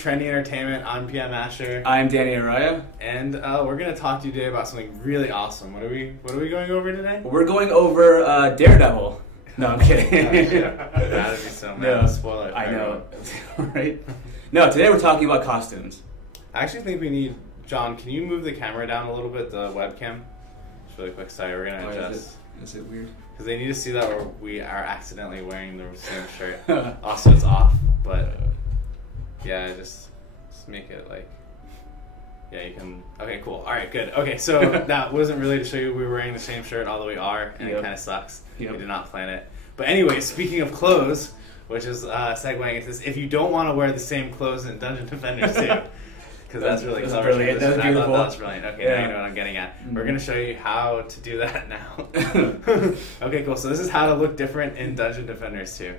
Trendy Entertainment. I'm PM Asher. I'm Danny Araya. And we're going to talk to you today about something really awesome. What are we going over today? We're going over Daredevil. No, I'm kidding. That would be so mad. No, Spoiler it for I know. everyone. Right? No, today we're talking about costumes. I actually think we need... John, can you move the camera down a little bit, the webcam? Just really quick. Sorry, we're going to adjust. Is it weird? Because they need to see that we are accidentally wearing the same shirt. Also, it's off, but... yeah, just make it like, yeah, you can, okay, cool, alright, good. Okay, so that wasn't really to show you we were wearing the same shirt, although we are, and it kind of sucks. Yep. We did not plan it. But anyway, speaking of clothes, which is segueing into this, if you don't want to wear the same clothes in Dungeon Defenders too, because that's really clever. Brilliant. That's beautiful. That was brilliant. Okay, now you know what I'm getting at. We're going to show you how to do that now. Okay, cool. So this is how to look different in Dungeon Defenders 2.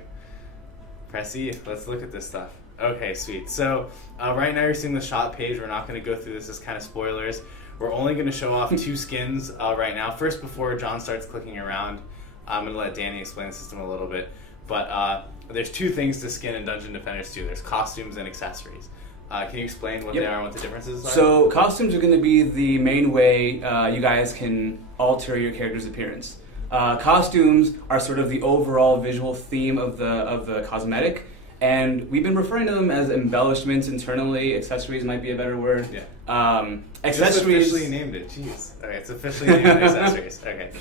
Press E. Let's look at this stuff. Okay, sweet. So right now you're seeing the shop page. We're not going to go through this as kind of spoilers. We're only going to show off 2 skins right now. First, before John starts clicking around, I'm going to let Danny explain the system a little bit. But there's 2 things to skin in Dungeon Defenders 2. There's costumes and accessories. Can you explain what they are and what the differences are? So costumes are going to be the main way you guys can alter your character's appearance. Costumes are sort of the overall visual theme of the cosmetic. And we've been referring to them as embellishments internally. Accessories might be a better word. Yeah. Accessories. Just officially named it. Jeez. Okay, it's officially named accessories. Okay.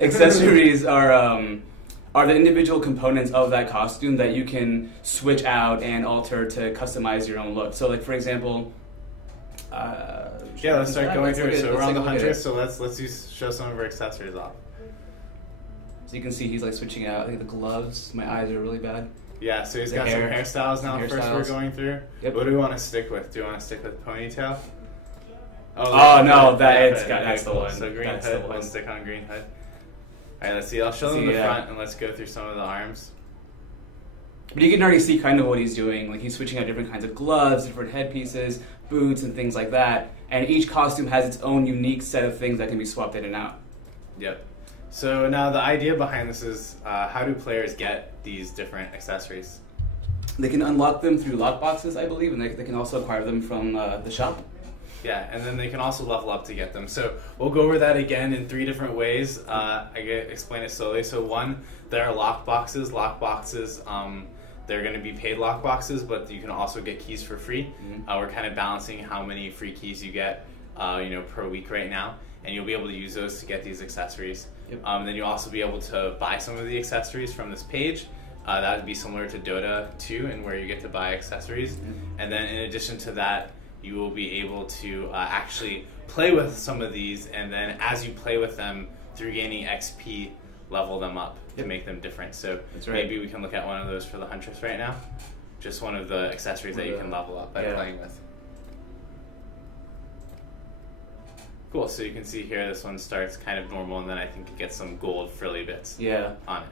Accessories are the individual components of that costume that you can switch out and alter to customize your own look. So, like for example, yeah, let's start going through it. So we're on the Huntress. So let's show some of our accessories off. So you can see he's like switching out. I think the gloves. My eyes are really bad. Yeah, so he's got some hairstyles now. First we're going through. Yep. What do we want to stick with? Do you want to stick with ponytail? Oh no, that's the one. So green hood. Let's stick on green hood. All right, let's see. I'll show them the front and let's go through some of the arms. But you can already see kind of what he's doing. Like he's switching out different kinds of gloves, different headpieces, boots, and things like that. And each costume has its own unique set of things that can be swapped in and out. Yep. So now the idea behind this is how do players get these different accessories? They can unlock them through lockboxes, I believe, and they can also acquire them from the shop. Yeah, and then they can also level up to get them. So we'll go over that again in 3 different ways. Explain it slowly. So 1, there are lockboxes. Lockboxes, they're going to be paid lockboxes, but you can also get keys for free. We're kind of balancing how many free keys you get per week right now. And you'll be able to use those to get these accessories. Yep. Then you'll also be able to buy some of the accessories from this page. That would be similar to Dota 2 and where you get to buy accessories. And then in addition to that, you will be able to actually play with some of these, and then as you play with them through gaining XP, level them up to make them different. So maybe we can look at one of those for the Huntress right now. Just one of the accessories that you can level up by playing with. Cool, so you can see here this one starts kind of normal, and then I think it gets some gold frilly bits on it.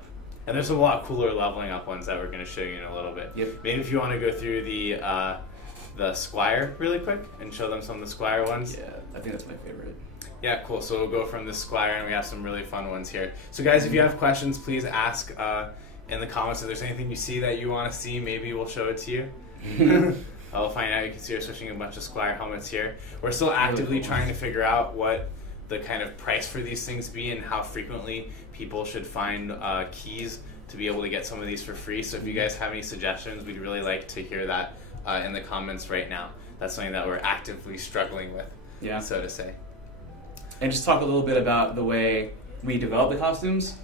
And there's a lot cooler leveling up ones that we're going to show you in a little bit. Maybe if you want to go through the Squire really quick and show them some of the Squire ones. Yeah, I think that's my favorite. Yeah, cool. So we'll go from the Squire, and we have some really fun ones here. So guys, if you have questions, please ask in the comments. If there's anything you see that you want to see, maybe we'll show it to you. I'll find out. You can see we're switching a bunch of Squire helmets here. We're still actively trying to figure out what the kind of price for these things be and how frequently people should find keys to be able to get some of these for free. So if you guys have any suggestions, we'd really like to hear that in the comments right now. That's something that we're actively struggling with, so to say. And just talk a little bit about the way we develop the costumes.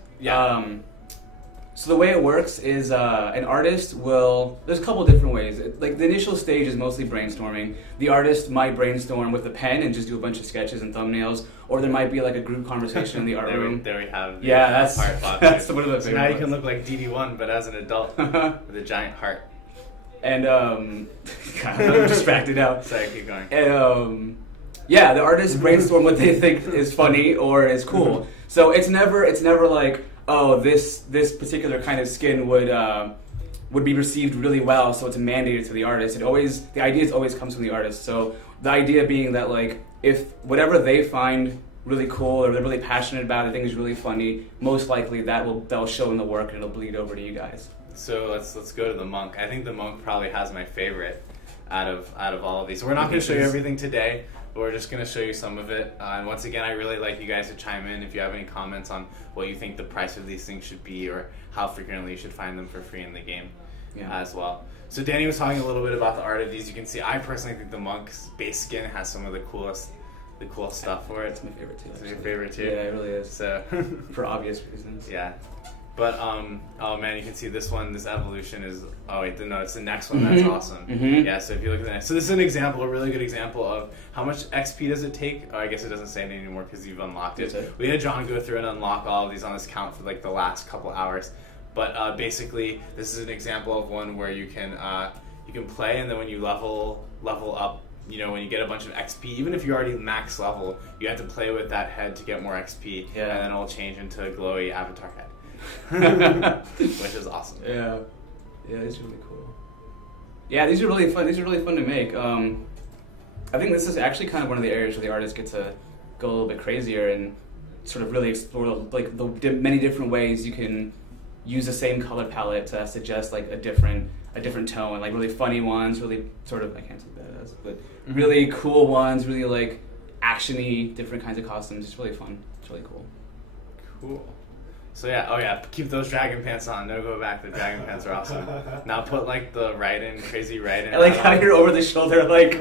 So the way it works is an artist will, there's a couple different ways. Like the initial stage is mostly brainstorming. The artist might brainstorm with a pen and just do a bunch of sketches and thumbnails, or there might be like a group conversation in the art room. There we have the that's heart that's one of the favorite now you ones. can look like DD1, but as an adult with a giant heart. And God, I'm distracted now. Sorry, keep going. And the artists brainstorm what they think is funny or is cool. So it's never like, oh, this particular kind of skin would be received really well, so it's mandated to the artist. The ideas always comes from the artist. So the idea being that like if whatever they find really cool or they're really passionate about, I think is really funny, most likely that'll show in the work and it'll bleed over to you guys. So let's go to the monk. I think the monk probably has my favorite out of all of these. So we're not going to show you everything today, but we're just going to show you some of it. And once again, I really like you guys to chime in if you have any comments on what you think the price of these things should be, or how frequently you should find them for free in the game as well. So Danny was talking a little bit about the art of these. You can see, I personally think the Monk's base skin has some of the cool stuff for it. It's my favorite too. It's your favorite too? Yeah, it really is. So for obvious reasons. Yeah. But, oh man, you can see this one, this evolution is, oh wait, no, it's the next one, that's awesome. Yeah, so if you look at the next, so this is an example, a really good example of how much XP does it take? Oh, I guess it doesn't say it anymore because you've unlocked it. We had John go through and unlock all of these on this count for like the last couple hours. But basically, this is an example of one where you can play, and then when you level up, you know, when you get a bunch of XP, even if you're already max level, you have to play with that head to get more XP, and then it'll change into a glowy avatar head. Which is awesome. Yeah, it's really cool. Yeah, these are really fun. These are really fun to make. I think this is actually kind of one of the areas where the artists get to go a little bit crazier and sort of really explore like the many different ways you can use the same color palette to suggest like a different tone. Like really funny ones, really sort of, I can't say badass, but really cool ones, really like action-y, different kinds of costumes. It's really fun. It's really cool. Cool. So yeah, oh yeah, keep those dragon pants on. No, go back. The dragon pants are awesome. Now put like the crazy Raiden. I like how you're over the shoulder, like.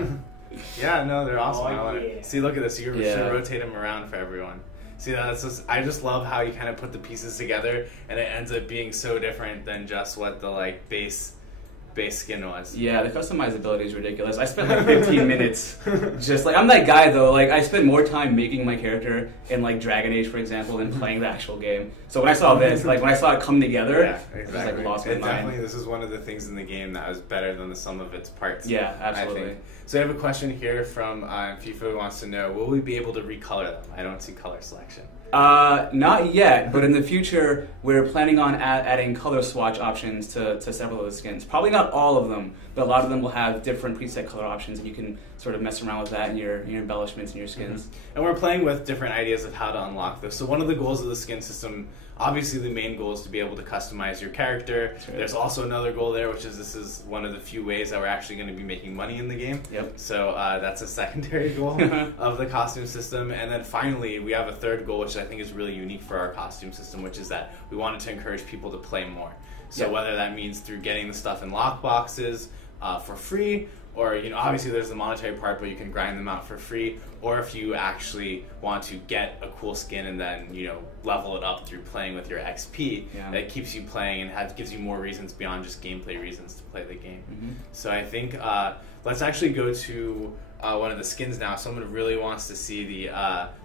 Yeah, no, they're awesome. Oh, See, look at this. You should rotate them around for everyone. See, that's just, I just love how you kind of put the pieces together, and it ends up being so different than just what the like base skin was. Yeah, the customizability is ridiculous. I spent like 15 minutes just like, I'm that guy though, like I spend more time making my character in like Dragon Age, for example, than playing the actual game. So when I saw this, like when I saw it come together, exactly. I was like lost my mind. Definitely, this is one of the things in the game that was better than the sum of its parts. Yeah, absolutely. I think. So I have a question here from FIFA who wants to know, will we be able to recolor them? I don't see color selection. Not yet, but in the future, we're planning on adding color swatch options to several of the skins. Probably not all of them, but a lot of them will have different preset color options, and you can sort of mess around with that in your embellishments and your skins. And we're playing with different ideas of how to unlock this. So one of the goals of the skin system, obviously the main goal is to be able to customize your character. Right. There's also another goal there, which is this is one of the few ways that we're actually going to be making money in the game. Yep. So that's a secondary goal of the costume system. And then finally, we have a third goal, which I think is really unique for our costume system, which is that we wanted to encourage people to play more. So whether that means through getting the stuff in lockboxes for free, or, you know, obviously there's the monetary part, but you can grind them out for free. Or if you actually want to get a cool skin and then, you know, level it up through playing with your XP, that keeps you playing and gives you more reasons beyond just gameplay reasons to play the game. So I think let's actually go to one of the skins now. Someone really wants to see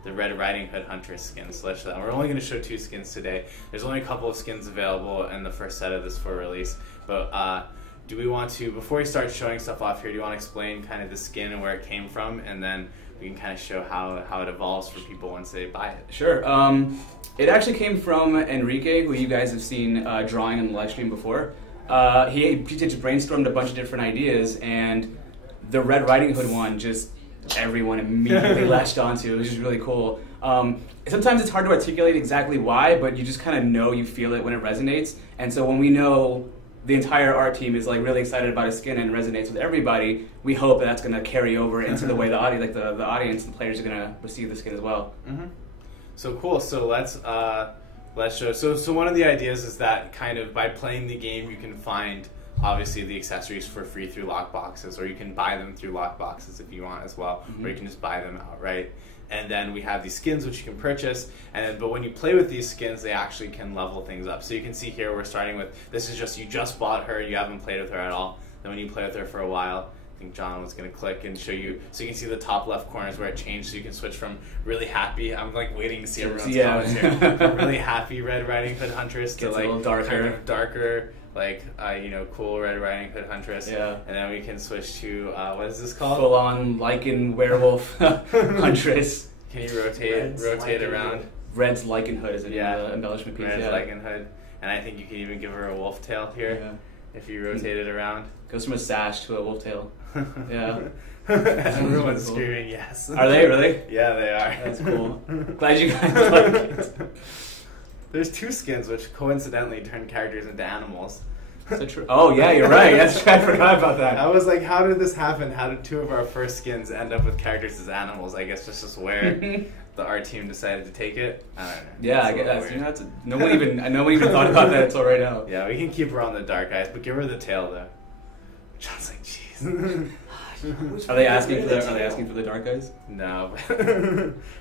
the Red Riding Hood Huntress skin. So let's show that. We're only going to show 2 skins today. There's only a couple of skins available in the first set of this for release, but do we want to, before we start showing stuff off here, do you want to explain kind of the skin and where it came from, and then we can kind of show how it evolves for people once they buy it? Sure. It actually came from Enrique, who you guys have seen drawing in the live stream before. He just brainstormed a bunch of different ideas, and the Red Riding Hood one, just everyone immediately latched onto. It was just really cool. Sometimes it's hard to articulate exactly why, but you just kind of know, you feel it when it resonates. And so when we know the entire art team is like really excited about a skin and resonates with everybody, we hope that that's going to carry over into the way the audience and players are going to receive the skin as well. So cool. So let's show. So one of the ideas is that kind of by playing the game, you can find obviously the accessories for free through lockboxes, or you can buy them through lockboxes if you want as well, or you can just buy them outright. And then we have these skins which you can purchase, but when you play with these skins, they actually can level things up. So you can see here we're starting with, this is just, you just bought her, you haven't played with her at all. Then when you play with her for a while, I think John was going to click and show you, so you can see the top left corners where it changed, so you can switch from really happy, I'm like waiting to see everyone's comments here, from really happy Red Riding Hood Huntress to like a little darker. Kind of darker, like, you know, cool Red Riding Hood Huntress. Yeah. And then we can switch to, what is this called? Full on lichen werewolf Huntress. Can you rotate around? Red's lichen hood is an embellishment piece. Red's lichen hood. And I think you can even give her a wolf tail here if you rotate it around. Goes from a sash to a wolf tail. Yeah. Everyone's screaming yes. Are they really? Yeah, they are. That's cool. Glad you guys like it. There's 2 skins which coincidentally turn characters into animals. So true. Oh yeah, you're right. That's true. I forgot about that. I was like, how did this happen? How did 2 of our first skins end up with characters as animals? I guess that's just where the art team decided to take it. I don't know. Yeah, I guess. You know, no one even thought about that until right now. Yeah, we can keep her on the dark eyes, but give her the tail though. John's like, jeez. Are they asking for the dark eyes? No,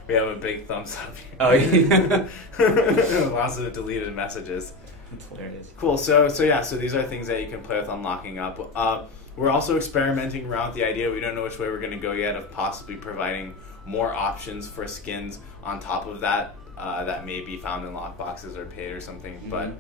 we have a big thumbs up here. Oh yeah. Lots of deleted messages. That's hilarious. Cool. So these are things that you can play with unlocking up. We're also experimenting around with the idea. We don't know which way we're going to go yet of possibly providing more options for skins on top of that that may be found in lockboxes or paid or something, but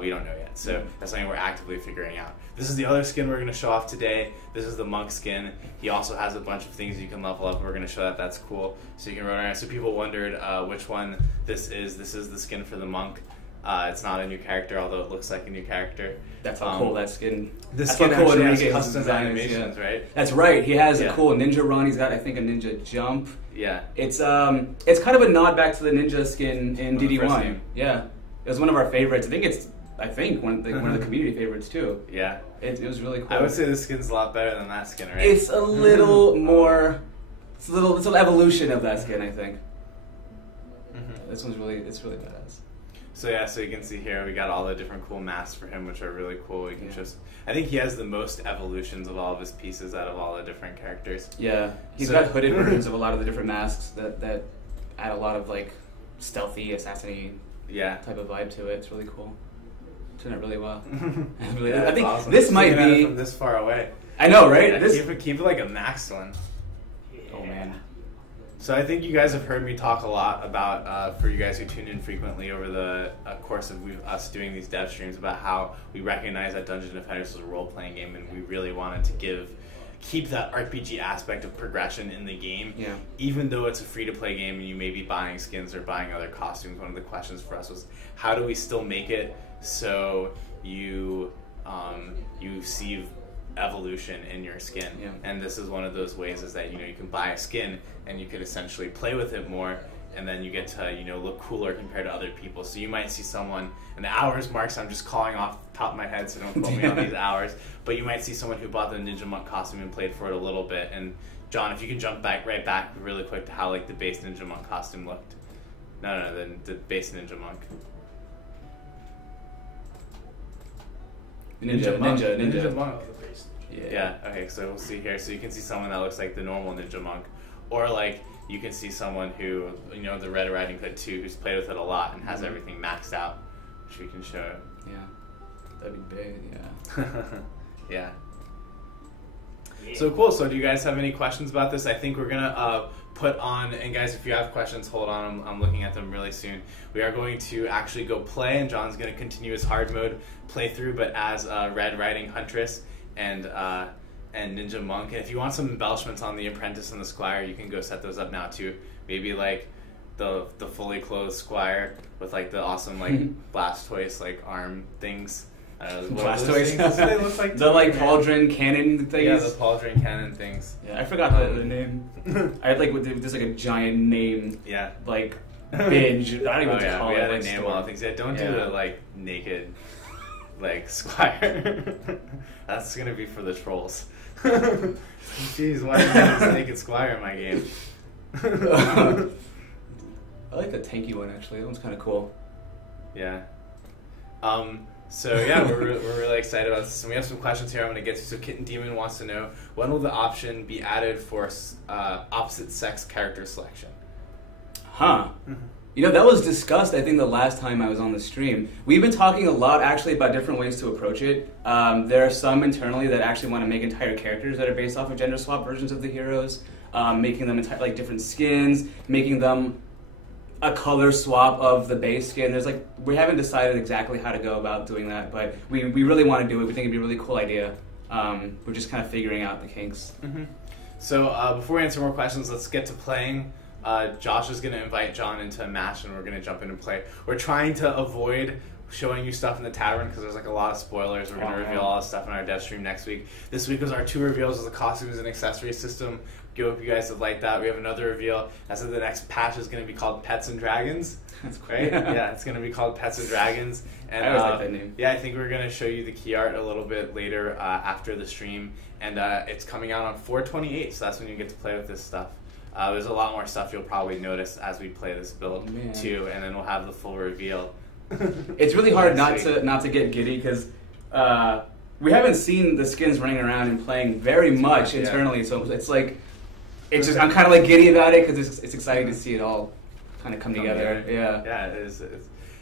we don't know yet. So that's something we're actively figuring out. This is the other skin we're going to show off today. This is the monk skin. He also has a bunch of things you can level up. We're going to show that. That's cool. So you can run around. So people wondered which one this is. This is the skin for the monk. It's not a new character, although it looks like a new character. That's how cool that skin. This skin cool actually has custom animations, right? That's right. He has a cool ninja run. He's got, I think, a ninja jump. Yeah. It's kind of a nod back to the ninja skin in DD1. Yeah, it was one of our favorites. I think one of the community favorites too. Yeah. It was really cool. I would say this skin's a lot better than that skin, right? It's a little more. It's an evolution of that skin, I think. This one's it's really badass. So you can see here we got all the different cool masks for him, which are really cool. You can I think he has the most evolutions of all of his pieces out of all the different characters. Yeah, he's got hooded versions of a lot of the different masks that add a lot of like stealthy, assassin-y type of vibe to it. It's really cool. Turned out really well. I think awesome. this might be from this far away. I know, right? Yeah, keep it like a max one. Oh man. So I think you guys have heard me talk a lot about, for you guys who tune in frequently over the course of us doing these dev streams, about how we recognize that Dungeons & Defenders is a role-playing game, and we really wanted to keep that RPG aspect of progression in the game. Yeah. Even though it's a free-to-play game and you may be buying skins or buying other costumes, one of the questions for us was, how do we still make it so you see evolution in your skin? And this is one of those ways, is that you can buy a skin and you could essentially play with it more, and then you get to look cooler compared to other people. So you might see someone, and the hours marks, I'm just calling off the top of my head, so don't quote me on these hours, but you might see someone who bought the Ninja Monk costume and played for it a little bit. And John, if you can jump right back really quick to how like the base Ninja Monk costume looked. No, the base Ninja Monk. Ninja Monk. Yeah. Okay, so we'll see here. So you can see someone that looks like the normal Ninja Monk, or like you can see someone who, the Red Riding Hood 2, who's played with it a lot and has everything maxed out, which we can show. Yeah, that'd be big. Yeah. Yeah. So cool. So do you guys have any questions about this? I think we're gonna put on, and guys, if you have questions, hold on. I'm looking at them really soon. We are going to actually go play, and John's going to continue his hard mode playthrough, but as Red Riding Huntress and Ninja Monk. And if you want some embellishments on the Apprentice and the Squire, you can go set those up now too. Maybe like the fully clothed Squire with like the awesome like Blastoise like arm things. Blastoise. They look like the like pauldron cannon things. Yeah, the pauldron cannon things. Yeah, I forgot the name. I had like there's like a giant name. Yeah. Like binge. I don't even call it. We had to name all the things. Yeah, don't do the like naked like Squire. That's gonna be for the trolls. Jeez, why did you have this naked Squire in my game? I like the tanky one actually. That one's kind of cool. Yeah. So yeah, we're really excited about this. And we have some questions here I'm going to get to. So Kitten Demon wants to know, when will the option be added for opposite sex character selection? Huh. That was discussed, I think, the last time I was on the stream. We've been talking a lot, actually, about different ways to approach it. There are some internally that actually want to make entire characters that are based off of gender swap versions of the heroes, making them like different skins, making them a color swap of the base skin. We haven't decided exactly how to go about doing that, but we really want to do it. We think it'd be a really cool idea. We're just kind of figuring out the kinks. So before we answer more questions, let's get to playing. Josh is going to invite John into a match, and we're going to jump in and play. We're trying to avoid showing you stuff in the tavern because there's like a lot of spoilers. We're going to reveal all the stuff in our Devstream next week. This week was our 2 reveals of the costumes and accessory system. I hope you guys have liked that. We have another reveal. I said the next patch is going to be called Pets and Dragons. That's cool. Right? Yeah, it's going to be called Pets and Dragons. And I always like that name. yeah, I think we're going to show you the key art a little bit later after the stream. And it's coming out on 4/28, so that's when you get to play with this stuff. There's a lot more stuff you'll probably notice as we play this build too, and then we'll have the full reveal. It's really hard not to get giddy because we haven't seen the skins running around and playing very much internally, so it's like I'm kind of like giddy about it because it's exciting to see it all kind of come together. Yeah, it is.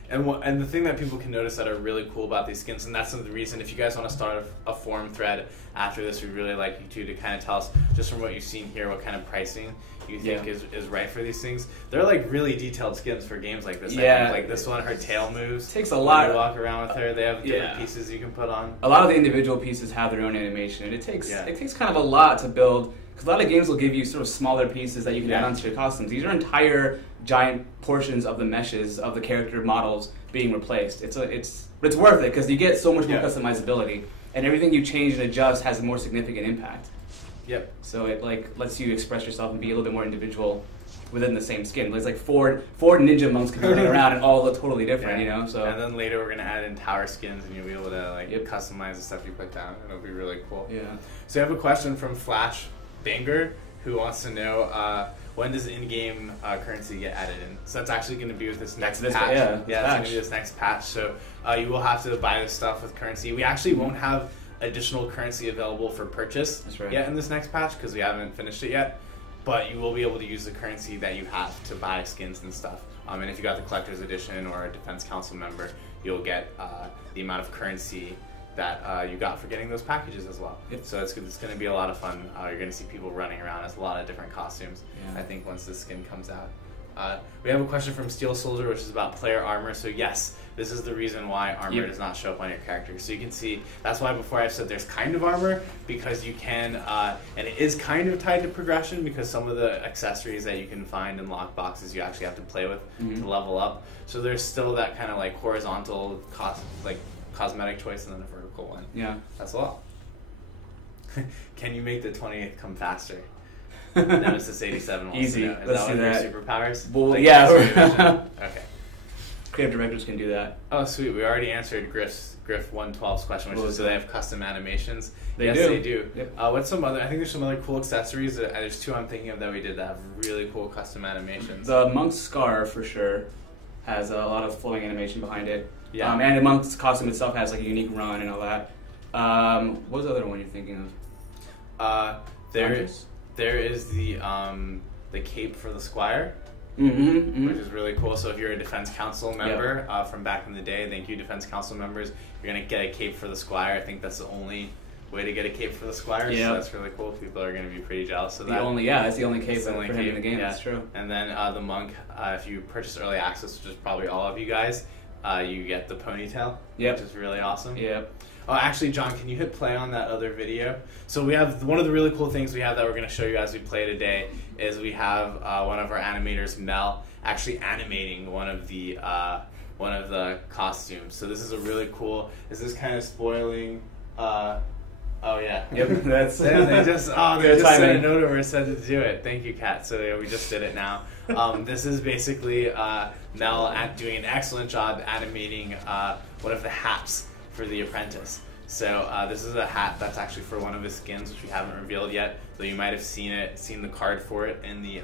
And the thing that people can notice that are really cool about these skins, and that's the reason, if you guys want to start a forum thread after this, we'd really like you to kind of tell us, just from what you've seen here, what kind of pricing you think is right for these things. They're like really detailed skins for games like this. Yeah. I think. Like this one, her tail moves. It takes a lot. You walk around with her. They have different pieces you can put on. A lot of the individual pieces have their own animation, and it takes kind of a lot to build. Because a lot of games will give you sort of smaller pieces that you can add onto your costumes. These are entire giant portions of the meshes of the character models being replaced. But it's worth it because you get so much more customizability, and everything you change and adjust has a more significant impact. Yep. So it like lets you express yourself and be a little bit more individual within the same skin. It's like four ninja monks can be running around and all look totally different, you know. So and then later we're gonna add in tower skins, and you'll be able to like customize the stuff you put down. It'll be really cool. Yeah. So I have a question from Flash Banger, who wants to know when does in-game currency get added in? So that's actually going to be with this next patch. It's going to be this next patch. So you will have to buy this stuff with currency. We actually won't have additional currency available for purchase yet in this next patch because we haven't finished it yet. But you will be able to use the currency that you have to buy skins and stuff. And if you got the Collector's Edition or a Defense Council member, you'll get the amount of currency that you got for getting those packages as well. So it's going to be a lot of fun. You're going to see people running around as a lot of different costumes, I think, once this skin comes out. We have a question from Steel Soldier, which is about player armor. So yes, this is the reason why armor does not show up on your character. So you can see, that's why before I said there's kind of armor, because you can, and it is kind of tied to progression, because some of the accessories that you can find in lock boxes you actually have to play with to level up. So there's still that kind of like horizontal cosmetic choice and then a vertical one. Yeah. That's a lot. Can you make the 28th come faster? Nemesis 87 wants Easy. to know. Is Let's that do one of that. your superpowers? Well, like yeah. Okay. Creative directors can do that. Oh, sweet. We already answered Griff 112's question, which is, do they have custom animations? Yes, they do. Yep. What's some other? I think there's some other cool accessories. There's 2 I'm thinking of that we did that have really cool custom animations. The Monk's Scar, for sure, has a lot of flowing animation behind it. Yeah. And the Monk's costume itself has like a unique run and all that. What was the other one you're thinking of? There is the cape for the Squire, which is really cool. So if you're a Defense Council member from back in the day, thank you, Defense Council members, you're going to get a cape for the Squire. I think that's the only way to get a cape for the Squire, so that's really cool. People are going to be pretty jealous of that. That's the only cape for him in the game, that's true. And then the Monk, if you purchase Early Access, which is probably all of you guys, you get the ponytail, which is really awesome. Oh, actually, John, can you hit play on that other video? So we have, one of the really cool things we have that we're going to show you as we play today is we have one of our animators, Mel, actually animating one of the costumes. So this is a really cool, is this kind of spoiling? Oh yeah. Yep, that's it. They just sent a note over and said to do it. Thank you, Kat. So yeah, we just did it now. This is basically Mel doing an excellent job animating one of the hats for the apprentice. So this is a hat that's actually for one of his skins, which we haven't revealed yet. Though you might have seen the card for it in the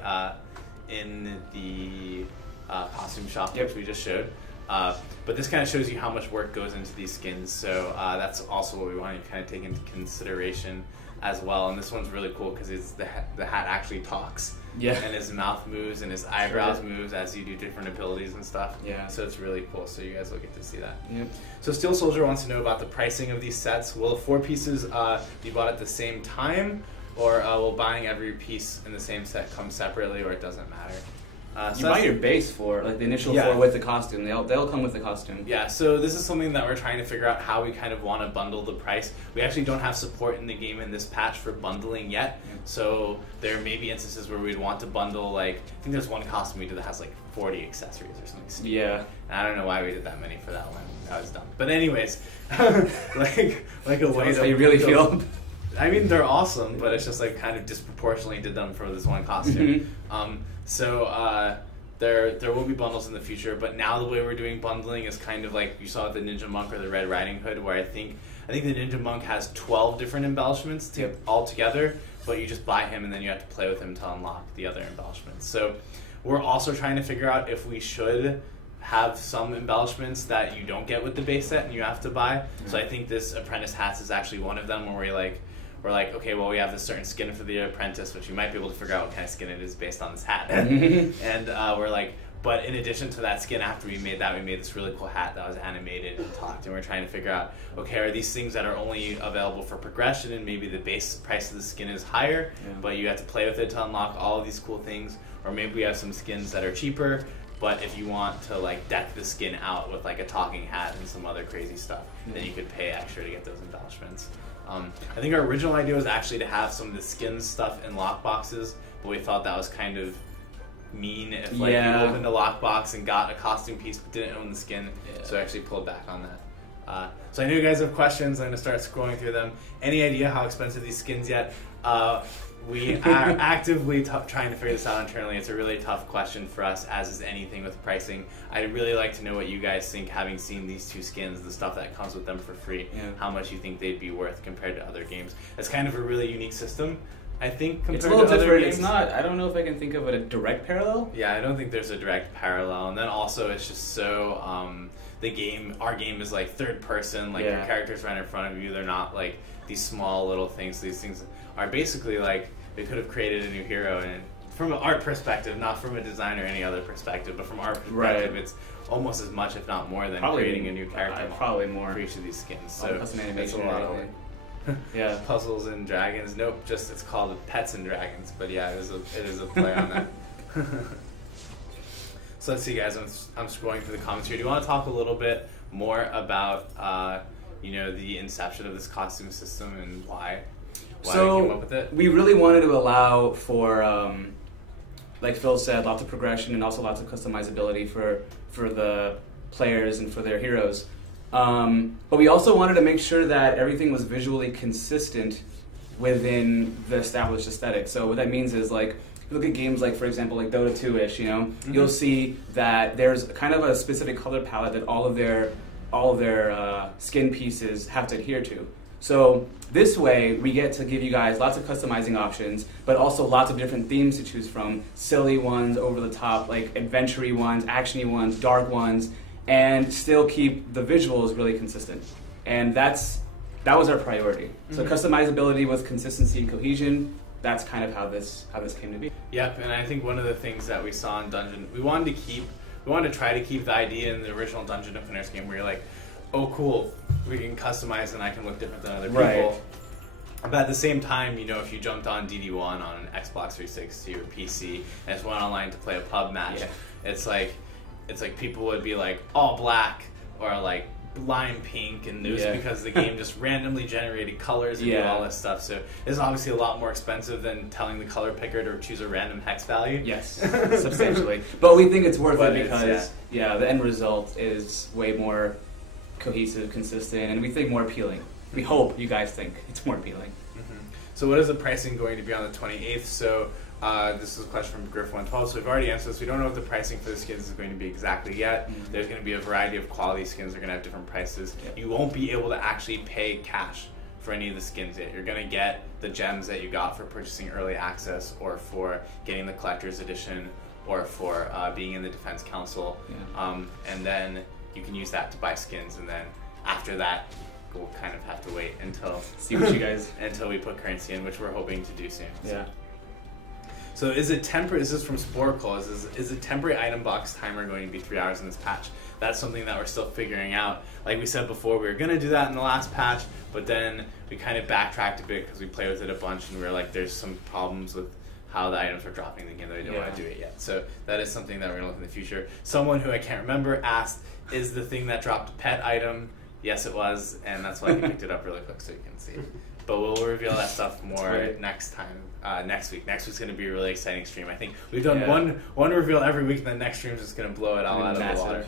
costume shop, which we just showed. But this kind of shows you how much work goes into these skins. So that's also what we want to kind of take into consideration as well. And this one's really cool because the hat actually talks. Yeah. And his mouth moves and his eyebrows moves as you do different abilities and stuff. Yeah. So it's really cool. So you guys will get to see that. Yep. So Steel Soldier wants to know about the pricing of these sets. Will the 4 pieces be bought at the same time, or will buying every piece in the same set come separately, or it doesn't matter? You buy your base for like the initial four with the costume. They'll come with the costume. Yeah, so this is something that we're trying to figure out how we kind of want to bundle the price. We actually don't have support in the game in this patch for bundling yet. So there may be instances where we'd want to bundle, like, I think there's one costume we did that has like 40 accessories or something stupid. Yeah. And I don't know why we did that many for that one. That was dumb. But anyways, like a way That's how you really feel. I mean, they're awesome, but it's just like kind of disproportionately did them for this one costume. There will be bundles in the future, but now the way we're doing bundling is kind of like you saw with the Ninja Monk or the Red Riding Hood, where I think the Ninja Monk has 12 different embellishments all together, but you just buy him and then you have to play with him to unlock the other embellishments. So we're also trying to figure out if we should have some embellishments that you don't get with the base set and you have to buy. So I think this Apprentice Hats is actually one of them, where we're like, okay, well, we have this certain skin for the apprentice, which you might be able to figure out what kind of skin it is based on this hat. And we're like, but in addition to that skin, after we made that, we made this really cool hat that was animated and talked. And we're trying to figure out, okay, are these things that are only available for progression, and maybe the base price of the skin is higher, but you have to play with it to unlock all of these cool things? Or maybe we have some skins that are cheaper, but if you want to like deck the skin out with like a talking hat and some other crazy stuff, then you could pay extra to get those embellishments. I think our original idea was actually to have some of the skin stuff in lockboxes, but we thought that was kind of mean if you opened a lockbox and got a costume piece but didn't own the skin, so I actually pulled back on that. So I know you guys have questions. I'm going to start scrolling through them. Any idea how expensive these skins yet? We are actively trying to figure this out internally. It's a really tough question for us, as is anything with pricing. I'd really like to know what you guys think, having seen these two skins, the stuff that comes with them for free, how much you think they'd be worth compared to other games. It's kind of a really unique system, I think, compared to other games. It's a little different. It's not, I don't know if I can think of a direct parallel. Yeah, I don't think there's a direct parallel. And then also it's just so, our game is like third person, like your characters right in front of you. They're not like these small little things. These things are basically like, they could have created a new hero, and from an art perspective, not from a design or any other perspective, but from our perspective, it's almost as much, if not more, than creating a new character. Probably more for each of these skins. So it's a lot of puzzles and dragons. Nope, just it's called Pets and Dragons. But yeah, it is a play on that. So let's see, guys. I'm scrolling through the comments here. Do you want to talk a little bit more about the inception of this costume system and why? We came up with it? We really wanted to allow for, like Phil said, lots of progression and also lots of customizability for the players and for their heroes. But we also wanted to make sure that everything was visually consistent within the established aesthetic. So what that means is, like, if you look at games like, for example, like Dota 2-ish, you'll see that there's kind of a specific color palette that all of their skin pieces have to adhere to. So this way, we get to give you guys lots of customizing options, but also lots of different themes to choose from. Silly ones, over the top, like adventure-y ones, action-y ones, dark ones, and still keep the visuals really consistent. And that was our priority. So customizability with consistency and cohesion, that's kind of how this came to be. Yep, and I think one of the things that we saw in Dungeon, we wanted to try to keep the idea in the original Dungeon Openers game where you're like, oh cool, we can customize and I can look different than other people. Right. But at the same time, if you jumped on DD1 on an Xbox 360 or PC and just went online to play a pub match, it's like people would be like all black or like lime pink and news because the game just randomly generated colors and did all this stuff. So it's obviously a lot more expensive than telling the color picker to choose a random hex value. Yes, substantially. But we think it's worth it because the end result is way more cohesive, consistent, and we think more appealing. We hope you guys think it's more appealing. So what is the pricing going to be on the 28th? So this is a question from Griff112. So we've already answered this. We don't know what the pricing for the skins is going to be exactly yet. There's going to be a variety of quality skins. They're going to have different prices. You won't be able to actually pay cash for any of the skins yet. You're going to get the gems that you got for purchasing early access or for getting the collector's edition or for being in the Defense Council. And then you can use that to buy skins, and then after that we'll kind of have to wait until until we put currency in, which we're hoping to do soon. So is it temporary? Is this from Sporclaw? Is the temporary item box timer going to be 3 hours in this patch? That's something that we're still figuring out. Like we said before, we were going to do that in the last patch, but then we kind of backtracked a bit because we played with it a bunch and we were like, there's some problems with how the items are dropping in the game that we don't want to do it yet. So that is something that we're going to look in the future. Someone who I can't remember asked, is the thing that dropped a pet item? Yes, it was, and that's why he picked it up really quick so you can see. But we'll reveal that stuff more next time, next week. Next week's going to be a really exciting stream. I think we've done one reveal every week, and then next stream's just going to blow it all out of the water.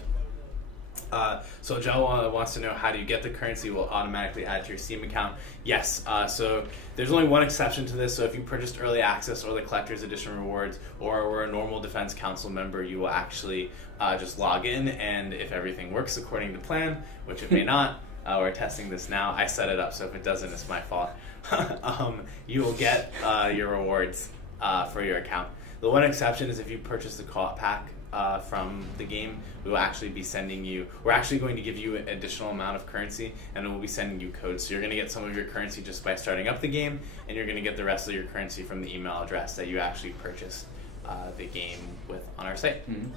So Joe wants to know, how do you get the currency? Will automatically add to your Steam account? Yes. So there's only one exception to this. So if you purchased early access or the collector's edition rewards, or were a normal Defense Council member, you will actually just log in, and if everything works according to plan, which it may not, we're testing this now. I set it up, so if it doesn't, it's my fault. You will get your rewards for your account. The one exception is if you purchase the co-op pack from the game, we will actually be sending you, we're actually going to give you an additional amount of currency, and we'll be sending you codes. So you're going to get some of your currency just by starting up the game, and you're going to get the rest of your currency from the email address that you actually purchased the game with on our site. Mm-hmm.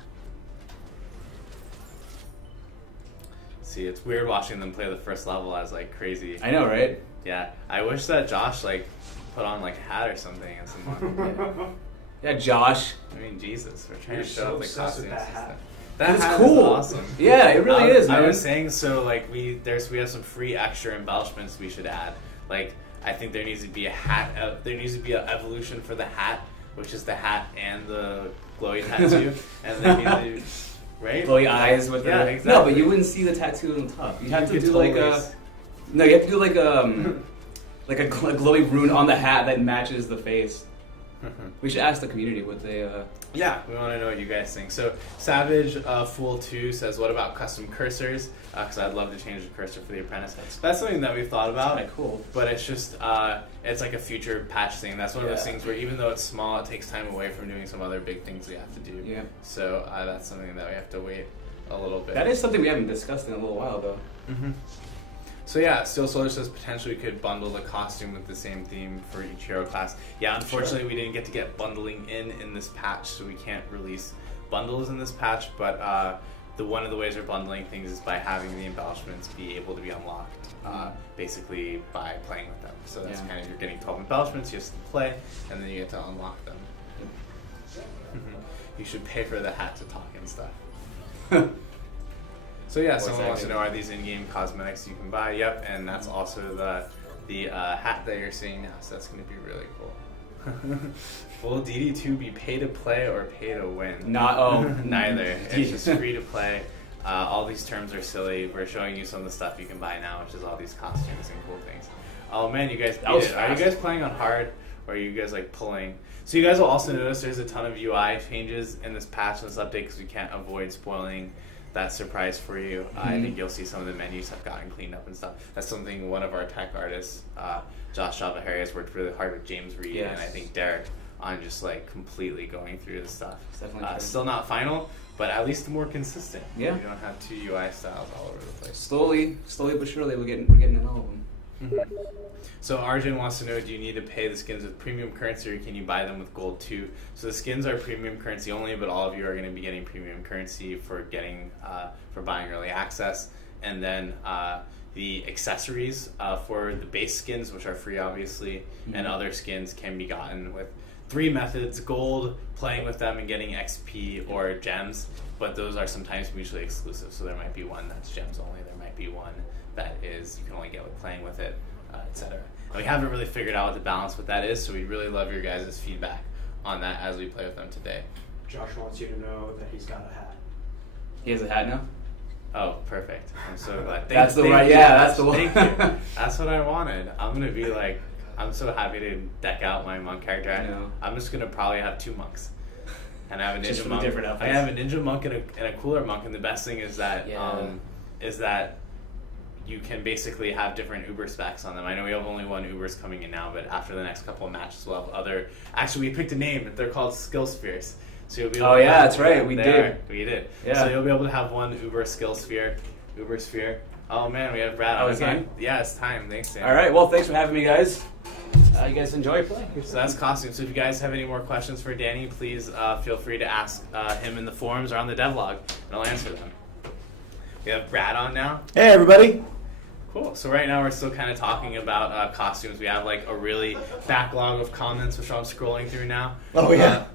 See, it's weird watching them play the first level as like crazy. I know, right? Yeah, I wish that Josh like put on like a hat or something and some Yeah, Josh. I mean, Jesus, we're trying to show up the costumes. That hat. That it's hat cool. is awesome. Yeah, it really is, man. I was saying, so like we have some free extra embellishments we should add. Like I think there needs to be a hat. There needs to be an evolution for the hat, which is the hat and the glowy tattoo, and then right? Glowy eyes with exactly. No, but you wouldn't see the tattoo on top. You have to do totally like a. No, you have to do like a glowy rune on the hat that matches the face. We should ask the community what they. Yeah, we want to know what you guys think. So Savage Fool 2 says, "What about custom cursors? Because I'd love to change the cursor for the Apprentice." That's something that we've thought about. That's kinda cool. But it's just it's like a future patch thing. That's one of those things where even though it's small, it takes time away from doing some other big things we have to do. Yeah. So that's something that we have to wait a little bit. That is something we haven't discussed in a little while, though. Mm-hmm. So yeah, Steel Soldier says potentially we could bundle the costume with the same theme for each hero class. Yeah, unfortunately we didn't get bundling in this patch, so we can't release bundles in this patch, but one of the ways we're bundling things is by having the embellishments be able to be unlocked basically by playing with them. So that's kind of, you're getting 12 embellishments, you just play, and then you get to unlock them. You should pay for the hat to talk and stuff. So yeah, someone wants to know, are these in-game cosmetics you can buy? Yep, and that's also the hat that you're seeing now, so that's going to be really cool. Will DD2 be pay to play or pay to win? Neither. It's just free to play. All these terms are silly. We're showing you some of the stuff you can buy now, which is all these costumes and cool things. Oh man, you guys beat it. Are you guys playing on hard, or are you guys like pulling? So you guys will also notice there's a ton of UI changes in this patch and this update because we can't avoid spoiling that surprise for you. I think you'll see some of the menus have gotten cleaned up and stuff. That's something one of our tech artists, Josh Javahari, has worked really hard with James Reed and I think Derek on just like completely going through this stuff. Still not final, but at least more consistent. Yeah. You don't have two UI styles all over the place. Slowly but surely we're getting in all of them. So Arjun wants to know, do you need to pay the skins with premium currency or can you buy them with gold too? So the skins are premium currency only, but all of you are going to be getting premium currency for buying early access. And then the accessories for the base skins, which are free obviously, and other skins can be gotten with 3 methods: gold, playing with them and getting XP, or gems. But those are sometimes mutually exclusive. So there might be one that's gems only, there might be one that is you can only get with playing with it, etc. And we haven't really figured out what the balance with that is, so we'd really love your guys' feedback on that as we play with them today. Josh wants you to know that he's got a hat. He has a hat now? Oh, perfect. I'm so glad. That's the one. Yeah, that's the one. Thank you. That's what I wanted. I'm going to be like, I'm so happy to deck out my monk character. I know. I'm just going to probably have 2 monks. And I have a ninja just monk. Different outfits. I have a ninja monk and a cooler monk, and the best thing is that you can basically have different Uber specs on them. I know we have only one Uber's coming in now, but after the next couple of matches, we'll have other. Actually, we picked a name. They're called skill spheres. So you'll be able to that's right. We did. Yeah. So you'll be able to have one Uber skill sphere, Uber sphere. Oh man, we have Brad on time. Yeah, it's time. Thanks, Dan. All right. Well, thanks for having me, guys. You guys enjoy playing. So that's costume. So if you guys have any more questions for Danny, please feel free to ask him in the forums or on the devlog, and I'll answer them. We have Brad on now. Hey, everybody. Cool. So right now we're still kind of talking about costumes. We have like a really backlog of comments, which I'm scrolling through now. Oh, yeah.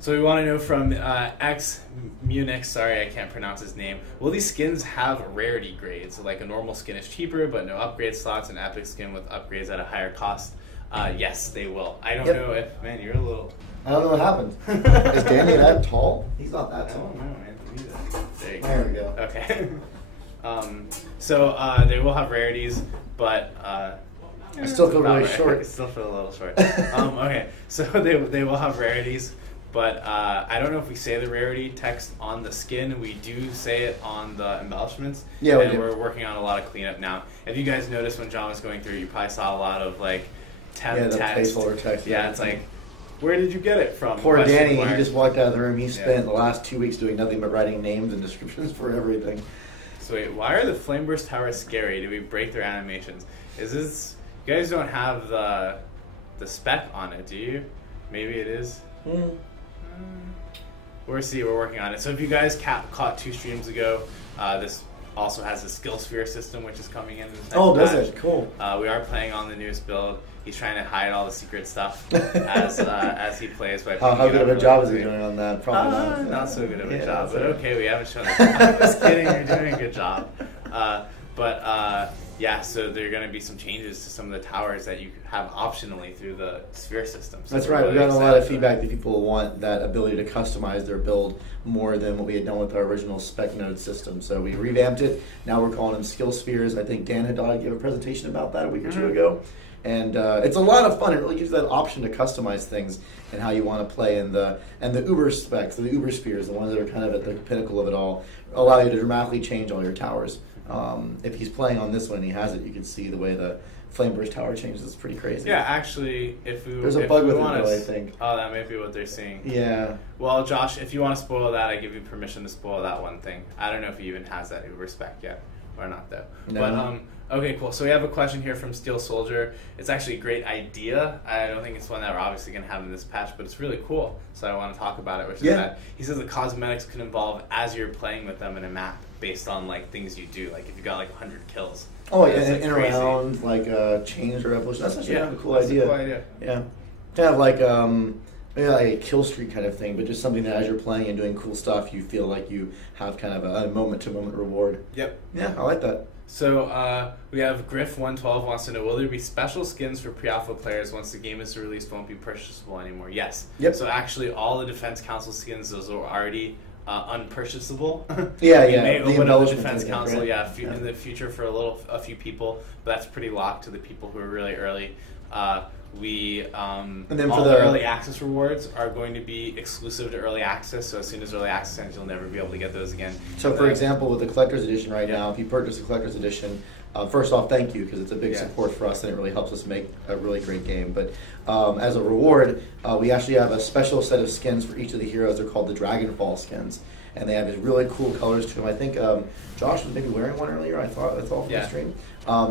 So we want to know from X Munich, sorry I can't pronounce his name, will these skins have rarity grades? So like a normal skin is cheaper, but no upgrade slots, an epic skin with upgrades at a higher cost. Yes, they will. I don't know if, man, you're a little... I don't know what happened. Is Danny that tall? He's not that I tall. don't know, man. There you go. There we go. Okay. So they will have rarities, but I still feel really short. I still feel a little short. Okay, so they will have rarities, but I don't know if we say the rarity text on the skin. We do say it on the embellishments. Yeah, we and do. We're working on a lot of cleanup now. If you guys noticed when John was going through, you probably saw a lot of like temp the text. placeholder text. Yeah, it's like, where did you get it from? Poor Question Danny, mark. he just walked out of the room. He spent Yeah. the last 2 weeks doing nothing but writing names and descriptions for everything. So wait, why are the Flameburst Towers scary? Do we break their animations? Is this... You guys don't have the spec on it, do you? Maybe it is? We'll see, we're working on it. So if you guys caught 2 streams ago, this also has a skill sphere system, which is coming in. Oh, does it? Cool. We are playing on the newest build. He's trying to hide all the secret stuff as he plays. By How good of a really job is he quickly. doing on that? Probably Not so good of a Yeah, job, that's but all right. okay, we haven't shown it. I'm just kidding, you're doing a good job. Yeah, so there are going to be some changes to some of the towers that you have optionally through the sphere system. So That's we're right. We've really gotten a lot of excited for feedback that people want that ability to customize their build more than what we had done with our original spec node system. So we revamped it. Now we're calling them skill spheres. I think Dan had gave a presentation about that a week or two ago. And it's a lot of fun. It really gives you that option to customize things and how you want to play. And the Uber specs, the Uber spheres, the ones that are kind of at the pinnacle of it all, allow you to dramatically change all your towers. If he's playing on this one and he has it, you can see the way the Flameburst tower changes. It's pretty crazy. Yeah, actually, There's a bug with it, though, I think. Oh, that may be what they're seeing. Yeah. Well, Josh, if you want to spoil that, I give you permission to spoil that one thing. I don't know if he even has that Uber spec yet or not, though. No. But, okay, cool. So we have a question here from Steel Soldier. It's actually a great idea. I don't think it's one that we're obviously going to have in this patch, but it's really cool. So I want to talk about it, which is that he says the cosmetics can evolve as you're playing with them in a map based on like things you do. Like if you got like 100 kills. Oh, yeah, that's, and crazy. around like change or evolution. That's actually kind of a cool that's idea. A cool idea. Yeah. Kind of like maybe like a kill streak kind of thing, but just something that as you're playing and doing cool stuff, you feel like you have kind of a moment-to-moment reward. Yep. Yeah, I like that. So we have Griff112 wants to know, will there be special skins for pre-alpha players once the game is released won't be purchasable anymore? Yes. Yep. So actually all the Defense Council skins, those are already unpurchasable. Yeah, We yeah. may The open up the embellishments, Defense I think, Council, right? in the future for a few people, but that's pretty locked to the people who are really early. And then all for the the early access rewards are going to be exclusive to early access, so as soon as early access ends, you'll never be able to get those again. So, for example, with the Collector's Edition right now, if you purchase the Collector's Edition, first off, thank you, because it's a big support for us and it really helps us make a really great game. But as a reward, we actually have a special set of skins for each of the heroes. They're called the Dragonfall skins. And they have these really cool colors to them. I think Josh was maybe wearing one earlier, I thought, that's all from the stream.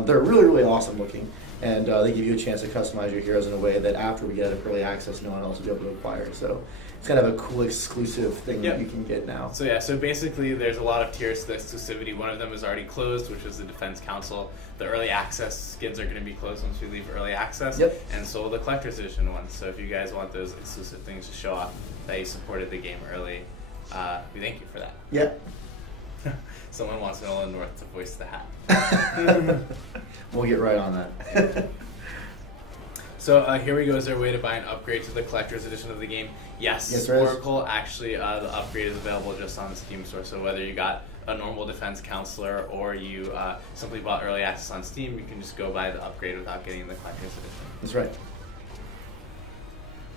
They're really, really awesome looking. And they give you a chance to customize your heroes in a way that after we get it early access, no one else will be able to acquire. So it's kind of a cool exclusive thing that you can get now. So basically there's a lot of tiers to the exclusivity. One of them is already closed, which is the Defense Council. The early access skins are going to be closed once we leave early access. Yep. And so will the Collector's Edition ones. So if you guys want those exclusive things to show off that you supported the game early, we thank you for that. Yeah. Someone wants Nolan North to voice the hat. We'll get right on that. So here we go. Is there a way to buy an upgrade to the Collector's Edition of the game? Yes. Yes, there is. Oracle, actually, the upgrade is available just on the Steam store. So whether you got a normal Defense Counselor or you simply bought early access on Steam, you can just go buy the upgrade without getting the Collector's Edition. That's right.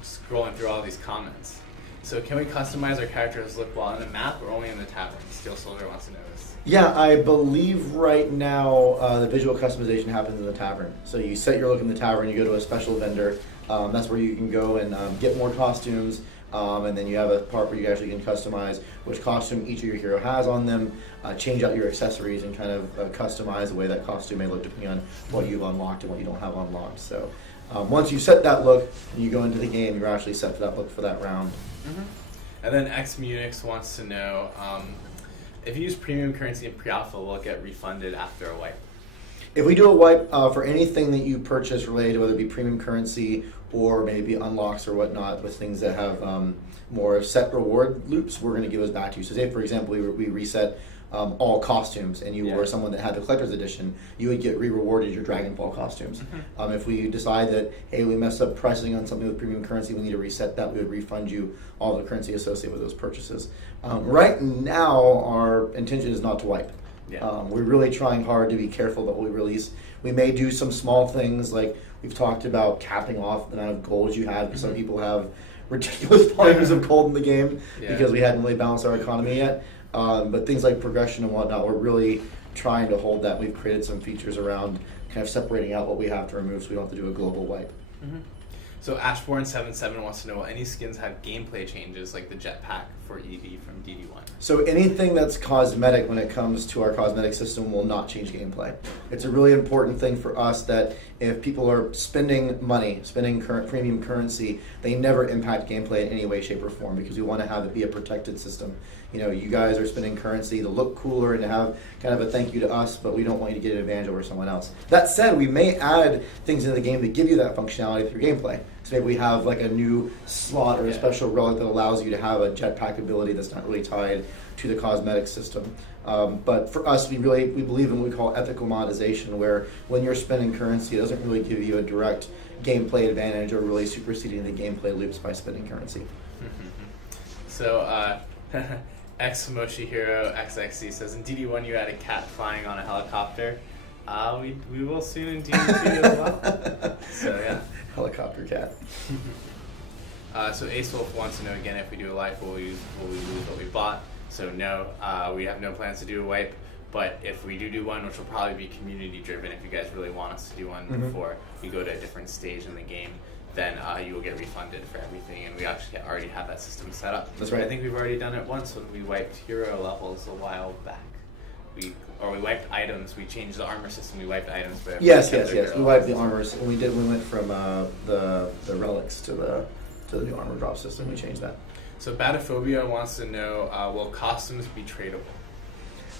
Scrolling through all these comments. So can we customize our characters' look while in the map or only in the tavern? Steel Soldier wants to know this. Yeah, I believe right now the visual customization happens in the tavern. So you set your look in the tavern, you go to a special vendor. That's where you can go and get more costumes. And then you have a part where you actually can customize which costume each of your hero has on them, change out your accessories, and kind of customize the way that costume may look depending on what you've unlocked and what you don't have unlocked. So once you set that look and you go into the game, you're actually set for that look for that round. Mm-hmm. And then X Munix wants to know, if you use premium currency in pre-alpha, will it get refunded after a wipe? If we do a wipe for anything that you purchase related, whether it be premium currency or maybe unlocks or whatnot, with things that have more set reward loops, we're going to give those back to you. So say, for example, we reset all costumes, and you were someone that had the collector's edition, you would get re-rewarded your Dragon Ball costumes. If we decide that, hey, we messed up pricing on something with premium currency, we need to reset that, we would refund you all the currency associated with those purchases. Right now, our intention is not to wipe. We're really trying hard to be careful about what we release. We may do some small things, like we've talked about capping off the amount of gold you have, because some people have ridiculous volumes of gold in the game because we hadn't really balanced our economy yet. But things like progression and whatnot, we're really trying to hold that. We've created some features around kind of separating out what we have to remove so we don't have to do a global wipe. So Ashborn77 wants to know, will any skins have gameplay changes like the jetpack for EV from DD1? So anything that's cosmetic when it comes to our cosmetic system will not change gameplay. It's a really important thing for us that if people are spending money, spending premium currency, they never impact gameplay in any way, shape, or form, because we want to have it be a protected system. You know, you guys are spending currency to look cooler and to have kind of a thank you to us, but we don't want you to get an advantage over someone else. That said, we may add things into the game that give you that functionality through gameplay. So maybe we have like a new slot or a special relic that allows you to have a jetpack ability that's not really tied to the cosmetic system. But for us, we believe in what we call ethical monetization, where when you're spending currency, it doesn't really give you a direct gameplay advantage or really superseding the gameplay loops by spending currency. So, Moshihiro XXC says, in DD1 you had a cat flying on a helicopter. We will soon in DD2 as well. So, yeah. Helicopter cat. So Ace Wolf wants to know again, if we do a life, will we lose what we bought? So no, we have no plans to do a wipe, but if we do one, which will probably be community driven, if you guys really want us to do one before we go to a different stage in the game, then you will get refunded for everything, and we actually already have that system set up. That's right. I think we've already done it once when we wiped hero levels a while back. We wiped items. We changed the armor system. We wiped items. But yes. We wiped the armors. We went from the relics to the new armor drop system. We changed that. So Batophobia wants to know, will costumes be tradable?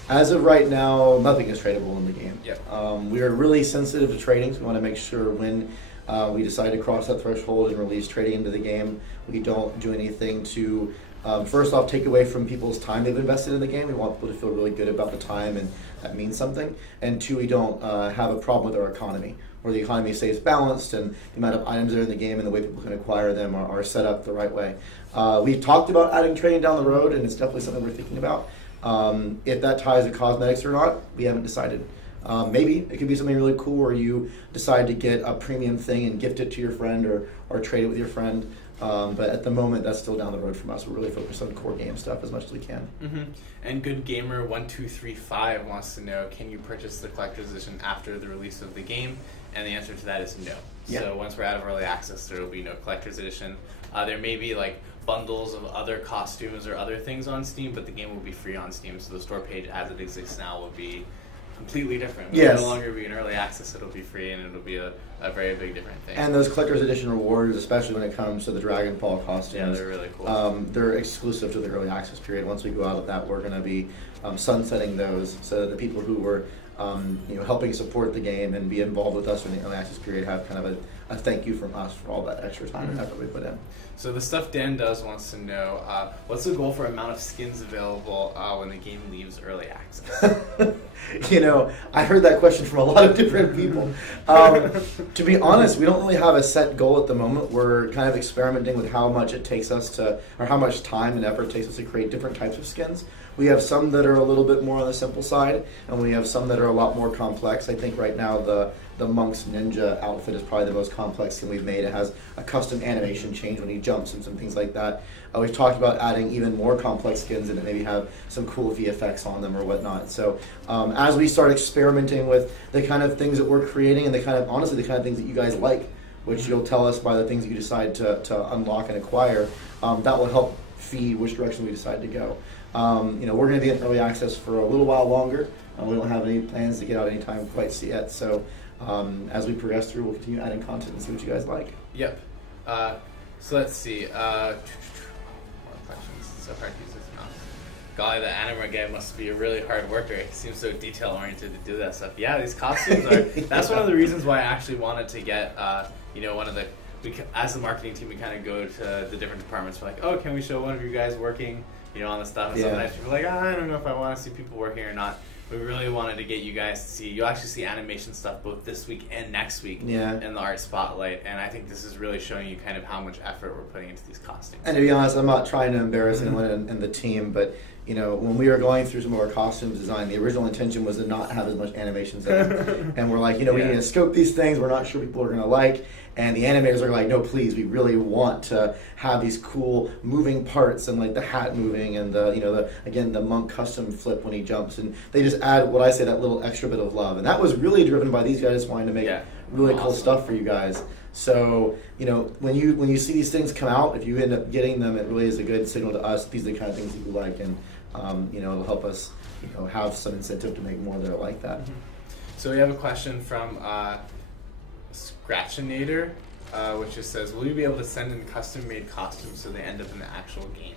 As of right now, nothing is tradable in the game. Yep. We are really sensitive to trading, so we want to make sure when we decide to cross that threshold and release trading into the game, we don't do anything to first off, take away from people's time they've invested in the game. We want people to feel really good about the time, and that means something. And two, we don't have a problem with our economy, where the economy stays balanced and the amount of items that are in the game and the way people can acquire them are set up the right way. We've talked about adding trading down the road, and it's definitely something we're thinking about. If that ties to cosmetics or not, we haven't decided. Maybe it could be something really cool where you decide to get a premium thing and gift it to your friend or trade it with your friend. But at the moment, that's still down the road from us. We're really focused on core game stuff as much as we can. And Good Gamer 1235 wants to know, can you purchase the collector's edition after the release of the game? And the answer to that is no. Yeah. So once we're out of early access, there will be no collector's edition. There may be like bundles of other costumes or other things on Steam, but the game will be free on Steam. So the store page as it exists now will be completely different. It will no longer be in early access, it'll be free, and it'll be a very big different thing. And those collector's edition rewards, especially when it comes to the Dragon Ball costumes, yeah, they're really cool. They're exclusive to the early access period. Once we go out of that, we're going to be sunsetting those, so that the people who were helping support the game and be involved with us in the early access period have kind of a thank you from us for all that extra time and effort we put in. So the stuff Dan does wants to know, what's the goal for amount of skins available when the game leaves early access? I heard that question from a lot of different people. To be honest, we don't really have a set goal at the moment. We're kind of experimenting with how much it takes us to, or how much time and effort it takes us to create different types of skins. We have some that are a little bit more on the simple side, and we have some that are a lot more complex. I think right now the Monk's Ninja outfit is probably the most complex skin we've made. It has a custom animation change when he jumps and some things like that. We've talked about adding even more complex skins and maybe have some cool VFX on them or whatnot. So as we start experimenting with the kind of things that we're creating and the kind of things that you guys like, which you'll tell us by the things that you decide to unlock and acquire, that will help feed which direction we decide to go. We're going to be in early access for a little while longer. We don't have any plans to get out anytime quite yet. So as we progress through, we'll continue adding content and see what you guys like. Yep. So let's see. More questions. It's so hard to use this mouse. golly, the anime guy must be a really hard worker. He seems so detail-oriented to do that stuff. Yeah, these costumes are... That's one of the reasons why I actually wanted to get, one of the... As the marketing team, we kind of go to the different departments. We're like, oh, can we show one of you guys working, on the stuff? And sometimes people are like, I don't know if I want to see people working or not. We really wanted to get you guys to see... You'll actually see animation stuff both this week and next week in the Art Spotlight. And I think this is really showing you kind of how much effort we're putting into these costumes. And to be honest, I'm not trying to embarrass anyone in the team, but when we were going through some of our costumes design, the original intention was to not have as much animations in it. And we're like, we need to scope these things. We're not sure people are going to like. And the animators are like, no, please, we really want to have these cool moving parts and like the hat moving and the monk custom flip when he jumps. And they just add what I say, that little extra bit of love. And that was really driven by these guys wanting to make really cool stuff for you guys. So, when you see these things come out, if you end up getting them, it really is a good signal to us. These are the kind of things that you like, and it'll help us, have some incentive to make more that are like that. Mm-hmm. So we have a question from Scratchinator, which just says, will you be able to send in custom-made costumes so they end up in the actual game?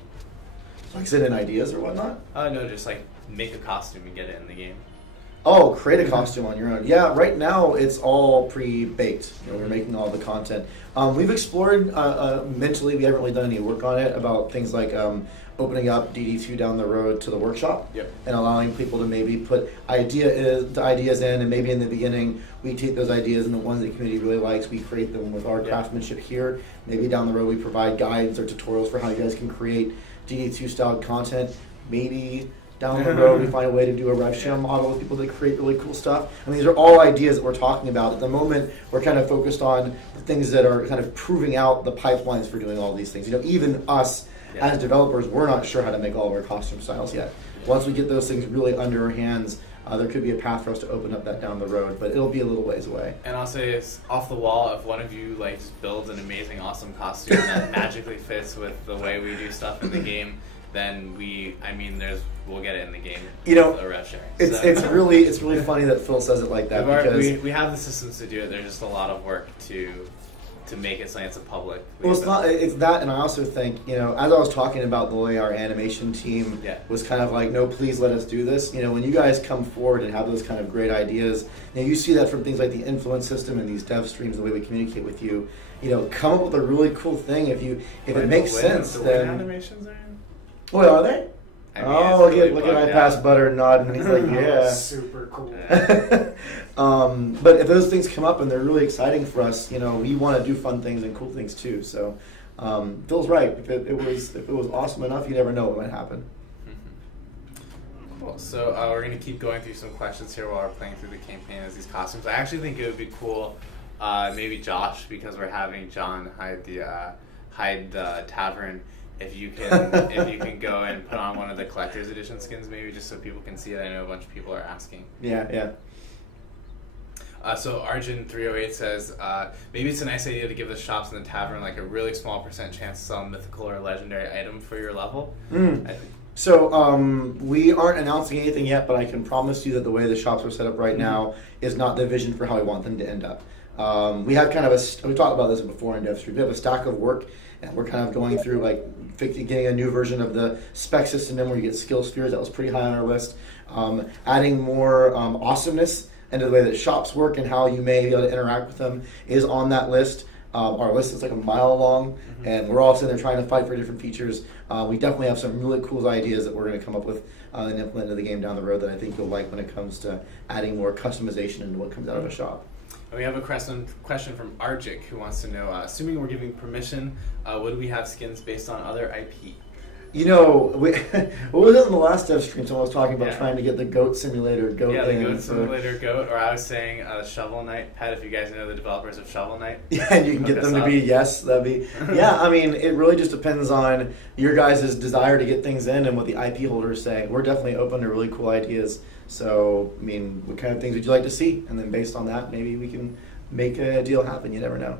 Like send in ideas or whatnot? No, just like make a costume and get it in the game. Oh, create a costume on your own. Yeah, right now it's all pre-baked. We're making all the content. We've explored mentally, we haven't really done any work on it, about things like opening up DD2 down the road to the workshop and allowing people to maybe put ideas in, and maybe in the beginning we take those ideas and the ones the community really likes, we create them with our craftsmanship here. Maybe down the road we provide guides or tutorials for how you guys can create DD2 style content. Maybe down the road we find a way to do a RevSham model with people that create really cool stuff. I mean, these are all ideas that we're talking about. At the moment, we're kind of focused on the things that are kind of proving out the pipelines for doing all these things. Even us as developers, we're not sure how to make all of our costume styles yet. Once we get those things really under our hands, there could be a path for us to open up that down the road, but it'll be a little ways away. And I'll say it's off the wall. If one of you just builds an amazing, awesome costume that magically fits with the way we do stuff in the game, then we'll get it in the game. A rev sharing. It's really funny that Phil says it like that, because we have the systems to do it. There's just a lot of work to make it so it's a public. Well, it's that, and I also think, as I was talking about the way our animation team was kind of like, no, please let us do this. When you guys come forward and have those kind of great ideas, you see that from things like the influence system and these dev streams, the way we communicate with you. Come up with a really cool thing. If it makes sense, then animations are in? What are they? Look at I pass Butter nodding, and he's like, yeah. Super cool. But if those things come up and they're really exciting for us, we want to do fun things and cool things too. So Phil's right. If it was awesome enough, you never know what might happen. Cool. So we're going to keep going through some questions here while we're playing through the campaign as these costumes. I actually think it would be cool, maybe Josh, because we're having John hide the tavern. If you can go and put on one of the collector's edition skins, maybe just so people can see it. I know a bunch of people are asking. Yeah. So Arjun308 says, maybe it's a nice idea to give the shops in the tavern like a really small % chance to sell a mythical or legendary item for your level. So we aren't announcing anything yet, but I can promise you that the way the shops are set up right now is not the vision for how we want them to end up. We have kind of we talked about this before in Devstream. We have a stack of work, and we're kind of going through getting a new version of the spec system in where you get skill spheres. That was pretty high on our list. Adding more awesomeness into the way that shops work and how you may be able to interact with them is on that list. Our list is like a mile long, and we're all sitting there trying to fight for different features. We definitely have some really cool ideas that we're going to come up with and implement into the game down the road that I think you'll like when it comes to adding more customization into what comes out of a shop. We have a question from Arjik, who wants to know, assuming we're giving permission, would we have skins based on other IP? What was it in the last dev stream? Someone was talking about trying to get the goat simulator goat. Yeah, the goat simulator goat, or I was saying Shovel Knight pet. If you guys know the developers of Shovel Knight, and you can get them to be that'd be it really just depends on your guys' desire to get things in and what the IP holders say. We're definitely open to really cool ideas. So, what kind of things would you like to see? And then based on that, maybe we can make a deal happen. You never know.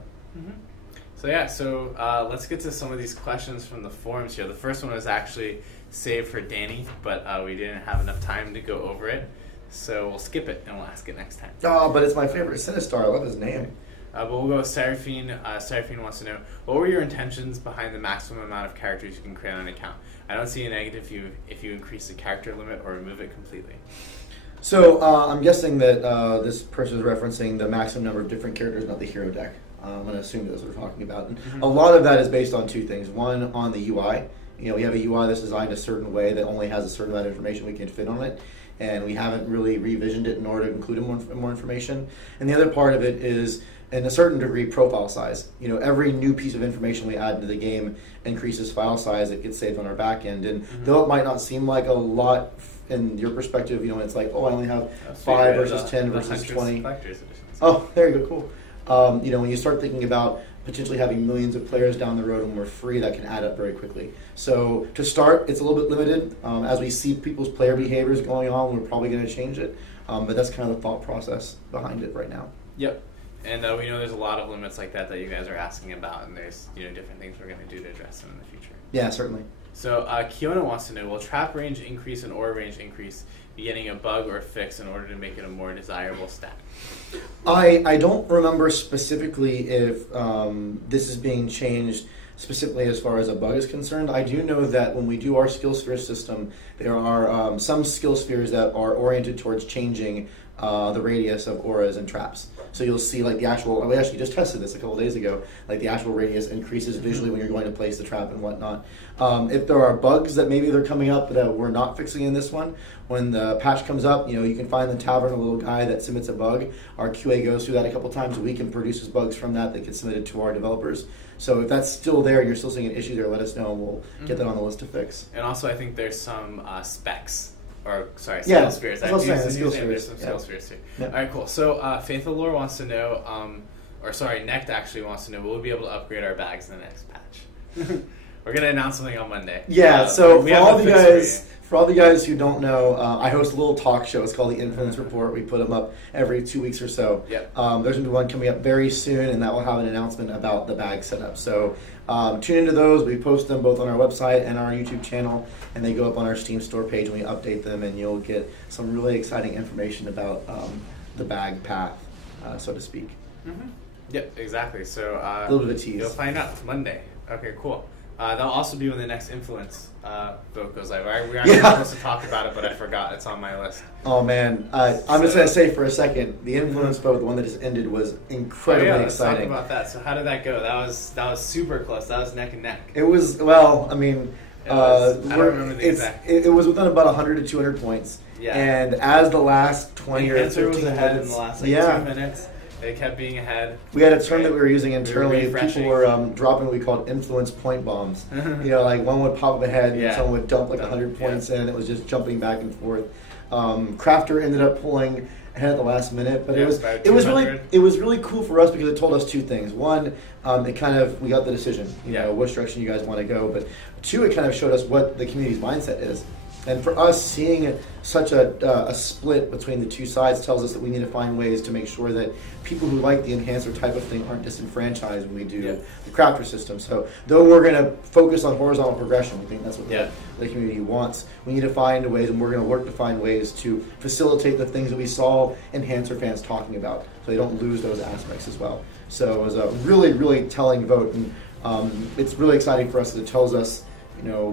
So let's get to some of these questions from the forums here. The first one was actually saved for Danny, but we didn't have enough time to go over it. So we'll skip it and we'll ask it next time. Oh, but it's my favorite Sinistar. I love his name. But we'll go with Seraphine. Seraphine wants to know, what were your intentions behind the maximum amount of characters you can create on an account? I don't see a negative if you increase the character limit or remove it completely. So I'm guessing that this person is referencing the maximum number of different characters, not the hero deck. I'm going to assume that's what we're talking about. And a lot of that is based on two things. One, on the UI. We have a UI that's designed a certain way that only has a certain amount of information we can fit on it. And we haven't really revisioned it in order to include more information. And the other part of it is, in a certain degree, profile size. Every new piece of information we add into the game increases file size that gets saved on our back end. And though it might not seem like a lot in your perspective, it's like, oh, I only have 5 versus 10 versus 20. Oh, there you go, cool. When you start thinking about potentially having millions of players down the road when we're free, that can add up very quickly. So to start, it's a little bit limited. As we see people's player behaviors going on, we're probably going to change it. But that's kind of the thought process behind it right now. Yep. And we know there's a lot of limits like that you guys are asking about, and there's different things we're going to do to address them in the future. Yeah, certainly. So Kiona wants to know, will trap range increase and aura range increase be getting a bug or a fix in order to make it a more desirable stat? I don't remember specifically if this is being changed specifically as far as a bug is concerned. I do know that when we do our skill sphere system, there are some skill spheres that are oriented towards changing the radius of auras and traps. So you'll see like the actual, we actually just tested this a couple days ago, like the actual radius increases visually when you're going to place the trap and whatnot. If there are bugs that maybe they're coming up that we're not fixing in this one, when the patch comes up, you can find the tavern, a little guy that submits a bug. Our QA goes through that a couple times a week and produces bugs from that get submitted to our developers. So if that's still there and you're still seeing an issue there, let us know and we'll get that on the list to fix. And also I think there's some specs. Skill spheres. There's some skill spheres too. Yeah. All right, cool. So Faithful Lore wants to know, Necht actually wants to know, will we be able to upgrade our bags in the next patch? We're going to announce something on Monday. Yeah, so for all the guys who don't know, I host a little talk show. It's called the Influence Report. We put them up every 2 weeks or so. Yep. There's going to be one coming up very soon, and that will have an announcement about the bag setup. So tune into those. We post them both on our website and our YouTube channel, and they go up on our Steam store page, and we update them, and you'll get some really exciting information about the bag path, so to speak. Mm-hmm. Yep, exactly. So a little bit of a tease. You'll find out Monday. Okay, cool. That'll also be when the next Influence vote goes live. We aren't supposed to talk about it, but I forgot. It's on my list. Oh, man. I'm just going to say for a second, the Influence vote, the one that just ended, was incredibly exciting. Let's talk about that. So how did that go? That was super close. That was neck and neck. It was, well, I mean... I don't remember the exact. It was within about 100 to 200 points. Yeah. And as the last 20 or 15 was ahead minutes... in the last 2 minutes. They kept being ahead. We had a term that we were using internally. People were dropping what we called influence point bombs. Like one would pop up ahead and someone would dump like 100 points in. It was just jumping back and forth. Crafter ended up pulling ahead at the last minute, but it was really cool for us because it told us two things. One, we got the decision, which direction you guys want to go. But two, it kind of showed us what the community's mindset is. And for us, seeing such a split between the two sides tells us that we need to find ways to make sure that people who like the enhancer type of thing aren't disenfranchised when we do the crafter system. So though we're going to focus on horizontal progression, we think that's what the community wants, we need to find ways, and we're going to work to find ways to facilitate the things that we saw enhancer fans talking about so they don't lose those aspects as well. So it was a really, really telling vote, and it's really exciting for us that it tells us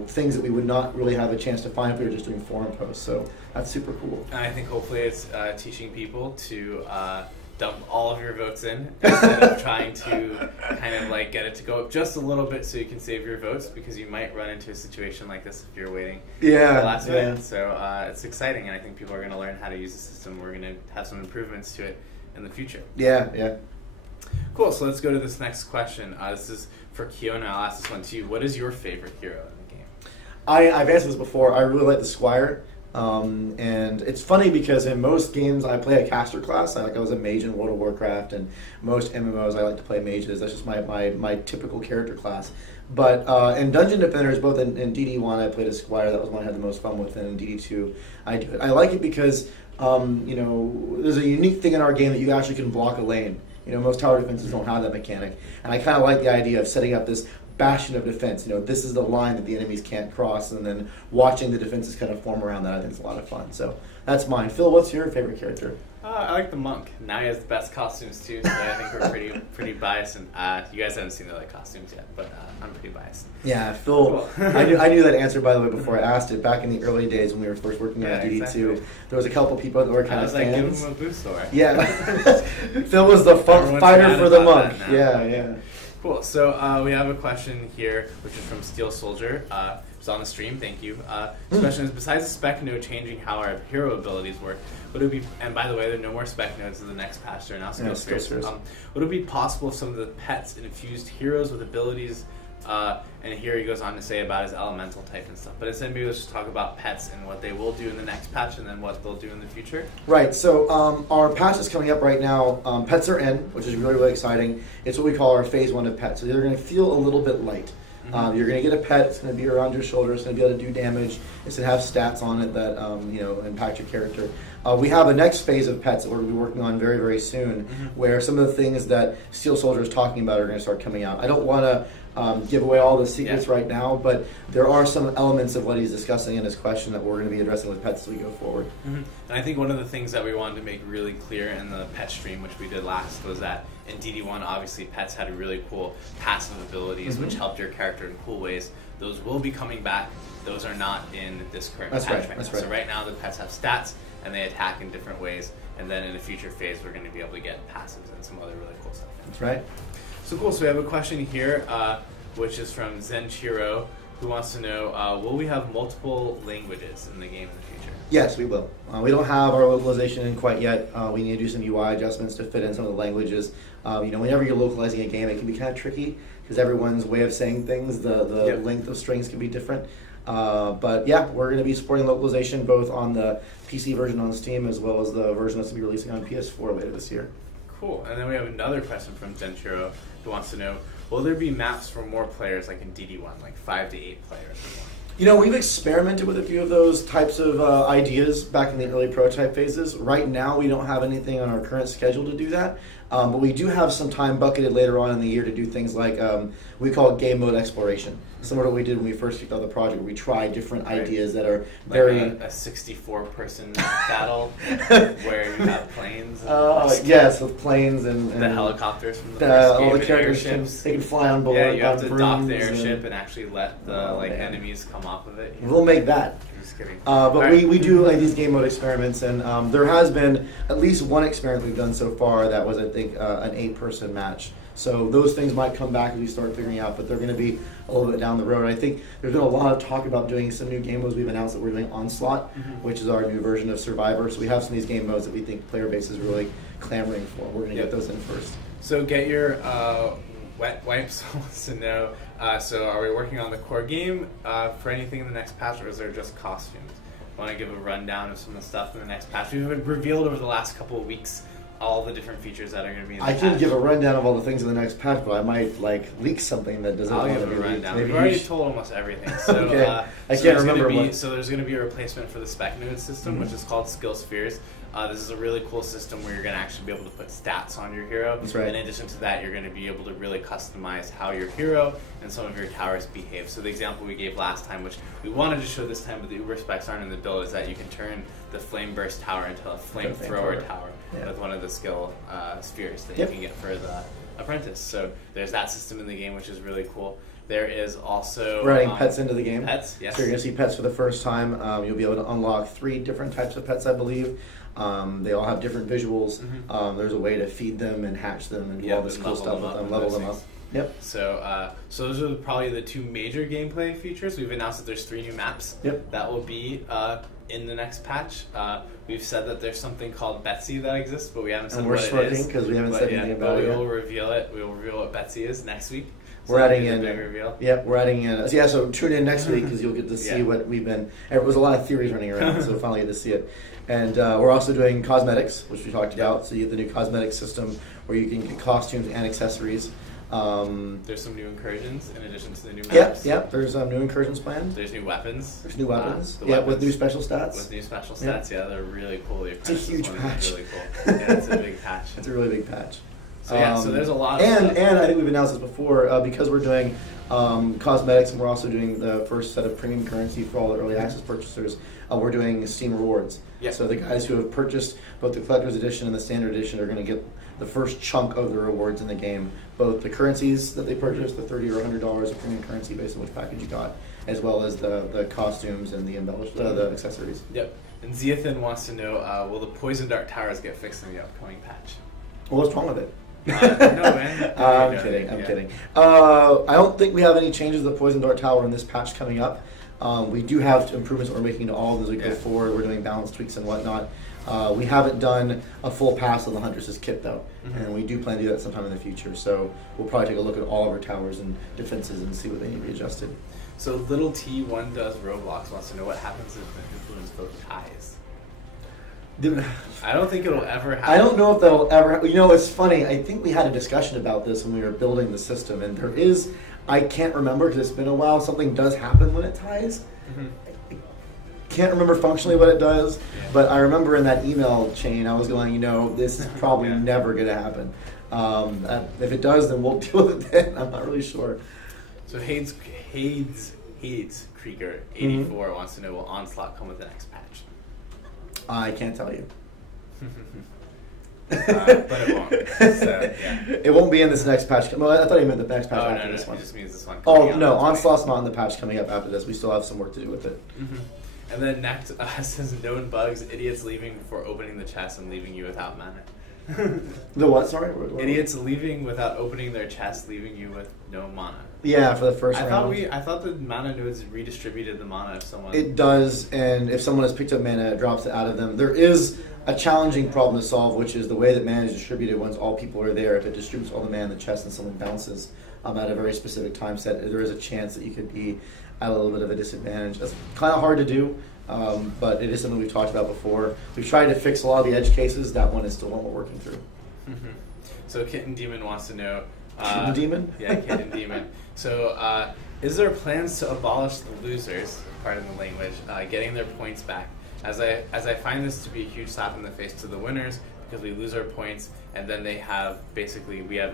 things that we would not really have a chance to find if we were just doing forum posts. So that's super cool. And I think hopefully it's teaching people to dump all of your votes in instead of trying to kind of like get it to go up just a little bit so you can save your votes, because you might run into a situation like this if you're waiting for the last minute. So it's exciting, and I think people are going to learn how to use the system. We're going to have some improvements to it in the future. Yeah. Cool, so let's go to this next question. This is for Kiona. I'll ask this one to you. What is your favorite hero in the game? I've answered this before. I really like the Squire. And it's funny because in most games I play a caster class. I was a mage in World of Warcraft, and most MMOs I like to play mages. That's just my typical character class. But in Dungeon Defenders, both in DD1 I played a Squire. That was one I had the most fun with, and in DD2 I do it. I like it because there's a unique thing in our game that you actually can block a lane. Most tower defenses don't have that mechanic. And I kind of like the idea of setting up this bastion of defense. This is the line that the enemies can't cross, and then watching the defenses kind of form around that, I think is a lot of fun. So that's mine. Phil, what's your favorite character? I like the monk. Now he has the best costumes too, so I think we're pretty biased. And you guys haven't seen the other costumes yet, but I'm pretty biased. Yeah, Phil. Cool. I knew that answer, by the way, before I asked it. Back in the early days when we were first working on DD2, exactly. There was a couple people that were kind of fans. Give him a boost for it. Yeah, Phil was the fighter for the monk. Yeah. Cool. So we have a question here, which is from Steel Soldier. It's on the stream. Thank you. This question is: besides the spec node changing how our hero abilities work, would it be? And by the way, there are no more spec nodes in the next patch. There are now skill spheres. Would it be possible if some of the pets infused heroes with abilities? And here he goes on to say about his elemental type and stuff. But instead, maybe let's just talk about pets and what they will do in the next patch, and then what they'll do in the future. Right. So our patch is coming up right now. Pets are in, which is really, really exciting. It's what we call our phase 1 of pets. So they're going to feel a little bit light. You're going to get a pet. It's going to be around your shoulder. It's going to be able to do damage. It's going to have stats on it that impact your character. We have a next phase of pets that we're going to be working on very, very soon, where some of the things that Steel Soldier is talking about are going to start coming out. I don't want to give away all the secrets right now, but there are some elements of what he's discussing in his question that we're going to be addressing with pets as we go forward. And I think one of the things that we wanted to make really clear in the pet stream, which we did last, was that in DD1, obviously pets had really cool passive abilities, which helped your character in cool ways. Those will be coming back. Those are not in this current patch right now. So right now the pets have stats, and they attack in different ways. And then in a future phase, we're going to be able to get passives and some other really cool stuff. That's right. So cool. So we have a question here, which is from Zenchiro, who wants to know, will we have multiple languages in the game in the future? Yes, we will. We don't have our localization in quite yet. We need to do some UI adjustments to fit in some of the languages. Whenever you're localizing a game, it can be kind of tricky because everyone's way of saying things, the length of strings can be different. But yeah, we're going to be supporting localization both on the PC version on Steam as well as the version that's going to be releasing on PS4 later this year. Cool. And then we have another question from Zenchiro, who wants to know, will there be maps for more players like in DD1, like 5 to 8 players or more? We've experimented with a few of those types of ideas back in the early prototype phases. Right now, we don't have anything on our current schedule to do that. But we do have some time bucketed later on in the year to do things like, we call it game mode exploration. Similar to what we did when we first kicked off the project, where we try different ideas that are very... Like a 64-person battle where you have planes. Yes, with planes and the helicopters from the first game, all the characters airships. They can fly on board. Yeah, you have to dock the airship and actually let the enemies come off of it. We'll make that. Just kidding. But we do like these game mode experiments, and there has been at least one experiment we've done so far that was, I think, an 8-person match. So those things might come back as we start figuring out, but they're going to be a little bit down the road. I think there's been a lot of talk about doing some new game modes. We've announced that we're doing Onslaught, which is our new version of Survivor. So we have some of these game modes that we think player base is really clamoring for. We're going to get those in first. So get your wet wipes to know. So are we working on the core game for anything in the next patch, or is there just costumes? I want to give a rundown of some of the stuff in the next patch. We've revealed over the last couple of weeks all the different features that are going to be in the patch. I can give a rundown of all the things in the next patch, but I might leak something that doesn't. I'll give a rundown. We've already told almost everything. So, okay. I can't remember. So there's going to be a replacement for the spec node system, which is called Skill Spheres. This is a really cool system where you're going to actually be able to put stats on your hero. That's right. In addition to that, you're going to be able to really customize how your hero and some of your towers behave. So the example we gave last time, which we wanted to show this time, but the Uber specs aren't in the build, is that you can turn the Flame Burst tower into a Flamethrower tower with one of the skill spheres that you can get for the apprentice. So there's that system in the game, which is really cool. There is also... We're adding pets into the game. Pets, yes. So you're going to see pets for the first time. You'll be able to unlock 3 different types of pets, I believe. They all have different visuals. There's a way to feed them and hatch them and do all this cool stuff with them, level them up. Yep. So those are probably the 2 major gameplay features. We've announced that there's 3 new maps that will be in the next patch. We've said that there's something called Betsy that exists, but we haven't said what it is. And we're smirking because we haven't said anything about it yet. We will reveal it. We will reveal what Betsy is next week. So we're adding in. Big reveal. Yep, we're adding in. So tune in next week because you'll get to see what we've been. There was a lot of theories running around, so finally get to see it. And we're also doing cosmetics, which we talked about. So you get the new cosmetic system where you can get costumes and accessories. There's some new incursions in addition to the new maps. Yep. There's new incursions planned. There's new weapons. There's new weapons. With new special stats. With new special stats, they're really cool. It's a huge patch. Really cool. Yeah, it's a big patch. It's a really big patch. So so there's a lot of stuff. And I think we've announced this before, because we're doing Cosmetics, and we're also doing the first set of premium currency for all the early access purchasers. We're doing Steam Rewards. Yep. So the guys who have purchased both the Collector's Edition and the Standard Edition are going to get the first chunk of the rewards in the game. Both the currencies that they purchased, the $30 or $100 of premium currency based on which package you got, as well as the costumes and the the accessories. Yep. And Zeathan wants to know, will the Poison Dart Towers get fixed in the upcoming patch? Well, what's wrong with it? No, man. I'm kidding. I don't think we have any changes to the Poison Dart Tower in this patch coming up. We do have improvements that we're making to all of them as we go forward. We're doing balance tweaks and whatnot. We haven't done a full pass on the Huntress's kit though, and we do plan to do that sometime in the future. So we'll probably take a look at all of our towers and defenses and see what they need to be adjusted. So Little T1 does Roblox wants to know what happens if the influence vote ties. I don't think it'll ever happen. I don't know if that'll ever. You know, it's funny. I think we had a discussion about this when we were building the system, and there is. I can't remember because it's been a while. Something does happen when it ties. I can't remember functionally what it does, but I remember in that email chain I was going, you know, this is probably never going to happen. If it does, then we'll deal with it then. I'm not really sure. So Hades Krieger 84 wants to know, will Onslaught come with the next patch? I can't tell you. But it won't. So, yeah. It won't be in this next patch. Well, I thought you meant the next patch after this one. It just means this one. Oh, no, Onslaught's not in the patch coming up after this. We still have some work to do with it. And then next says known bugs, idiots leaving before opening the chest and leaving you without mana. The what? Sorry? Idiots leaving without opening their chest, leaving you with no mana. Yeah, for the first round. I thought the mana nodes redistributed the mana if someone... It does, and if someone has picked up mana, it drops it out of them. There is a challenging problem to solve, which is the way that mana is distributed once all people are there. If it distributes all the mana in the chest and someone bounces at a very specific time set, there is a chance that you could be at a little bit of a disadvantage. That's kind of hard to do, but it is something we've talked about before. We've tried to fix a lot of the edge cases. That one is still one we're working through. So Kitten Demon wants to know... Kitten Demon? Yeah, Kitten Demon. So, is there plans to abolish the losers, pardon the language, getting their points back? As I find this to be a huge slap in the face to the winners, because we lose our points, and then we have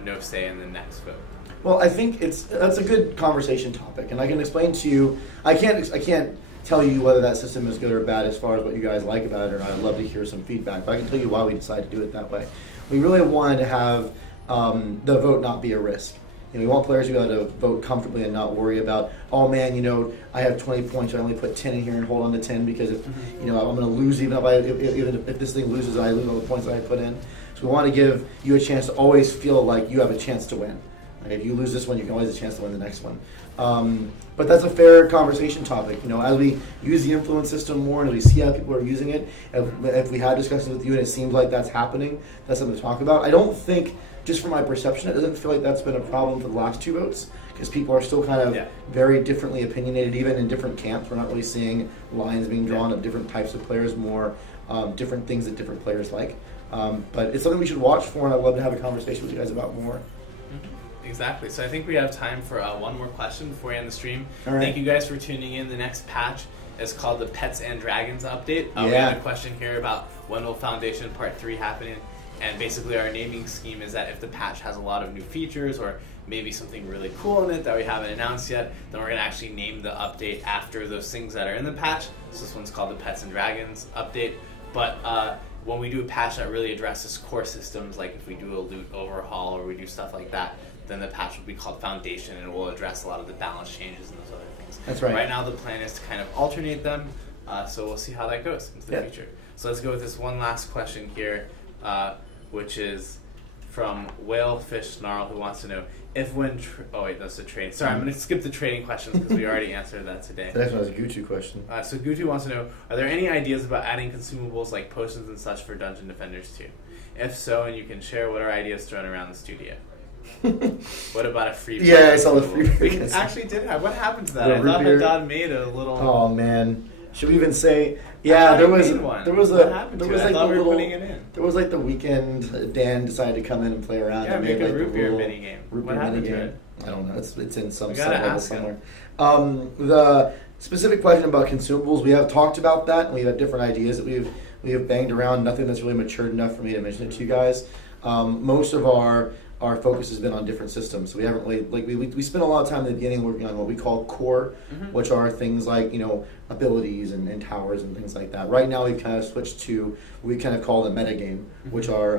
no say in the next vote. Well, I think that's a good conversation topic, and I can explain to you. I can't tell you whether that system is good or bad as far as what you guys like about it, or I'd love to hear some feedback. But I can tell you why we decided to do it that way. We really wanted to have the vote not be a risk. You know, we want players to be able to vote comfortably and not worry about, oh man, you know, I have 20 points, I only put 10 in here and hold on to 10 because if you know I'm going to lose even if this thing loses, I lose all the points that I put in. So we want to give you a chance to always feel like you have a chance to win. Like if you lose this one, you can always have a chance to win the next one. But that's a fair conversation topic. You know, as we use the influence system more and we see how people are using it, if we had discussions with you and it seems like that's happening, that's something to talk about. I don't think, just from my perception, it doesn't feel like that's been a problem for the last two votes because people are still kind of very differently opinionated, even in different camps. We're not really seeing lines being drawn of different types of players, more different things that different players like. But it's something we should watch for, and I'd love to have a conversation with you guys about more. Exactly. So I think we have time for one more question before we end the stream. All right. Thank you guys for tuning in. The next patch is called the Pets and Dragons update. We have a question here about when will Foundation Part 3 happen. And basically our naming scheme is that if the patch has a lot of new features or maybe something really cool in it that we haven't announced yet, then we're going to actually name the update after those things that are in the patch. So this one's called the Pets and Dragons update. But when we do a patch that really addresses core systems, like if we do a loot overhaul or we do stuff like that, then the patch will be called Foundation and it will address a lot of the balance changes and those other things. That's right. Right now the plan is to kind of alternate them, so we'll see how that goes into the future. So let's go with this one last question here, which is from Whalefish Snarl, who wants to know if when... oh wait, that's the trading. Sorry, I'm going to skip the trading questions because we already answered that today. The next one was a Gucci question. So Gucci wants to know, are there any ideas about adding consumables like potions and such for Dungeon Defenders too? If so, and you can share, what are ideas thrown around the studio? What about a free beer? Yeah, I saw the free beer. We actually did have. What happened to that? I thought Haddad made a little... Oh man. Should we even say? Yeah, there was one. There was what a happened there to was it? like I thought we were little, putting it in. There was like the weekend. Dan decided to come in and play around. Yeah, and make made, a like, root beer mini game. What happened to it? I don't know. It's in some We gotta site level ask somewhere. The specific question about consumables, we have talked about that, and we have different ideas that we have banged around. Nothing that's really matured enough for me to mention it to you guys. Most of our our focus has been on different systems. So we haven't really, like, we spent a lot of time at the beginning working on what we call core, which are things like, abilities and towers and things like that. Right now we've kind of switched to what we kind of call the metagame, which are,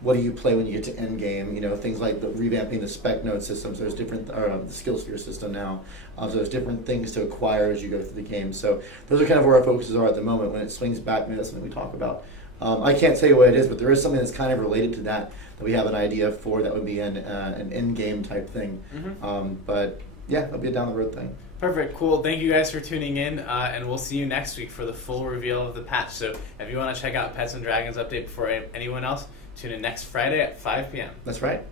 what do you play when you get to end game, things like revamping the spec node systems. There's different, the skill sphere system now. So there's different things to acquire as you go through the game. So those are kind of where our focuses are at the moment. When it swings back, maybe that's something we talk about. I can't tell you what it is, but there is something that's kind of related to that we have an idea for. That would be an in-game type thing. But yeah, it'll be a down the road thing. Perfect, cool. Thank you guys for tuning in, and we'll see you next week for the full reveal of the patch. So if you want to check out Pets and Dragons update before anyone else, tune in next Friday at 5 p.m. That's right.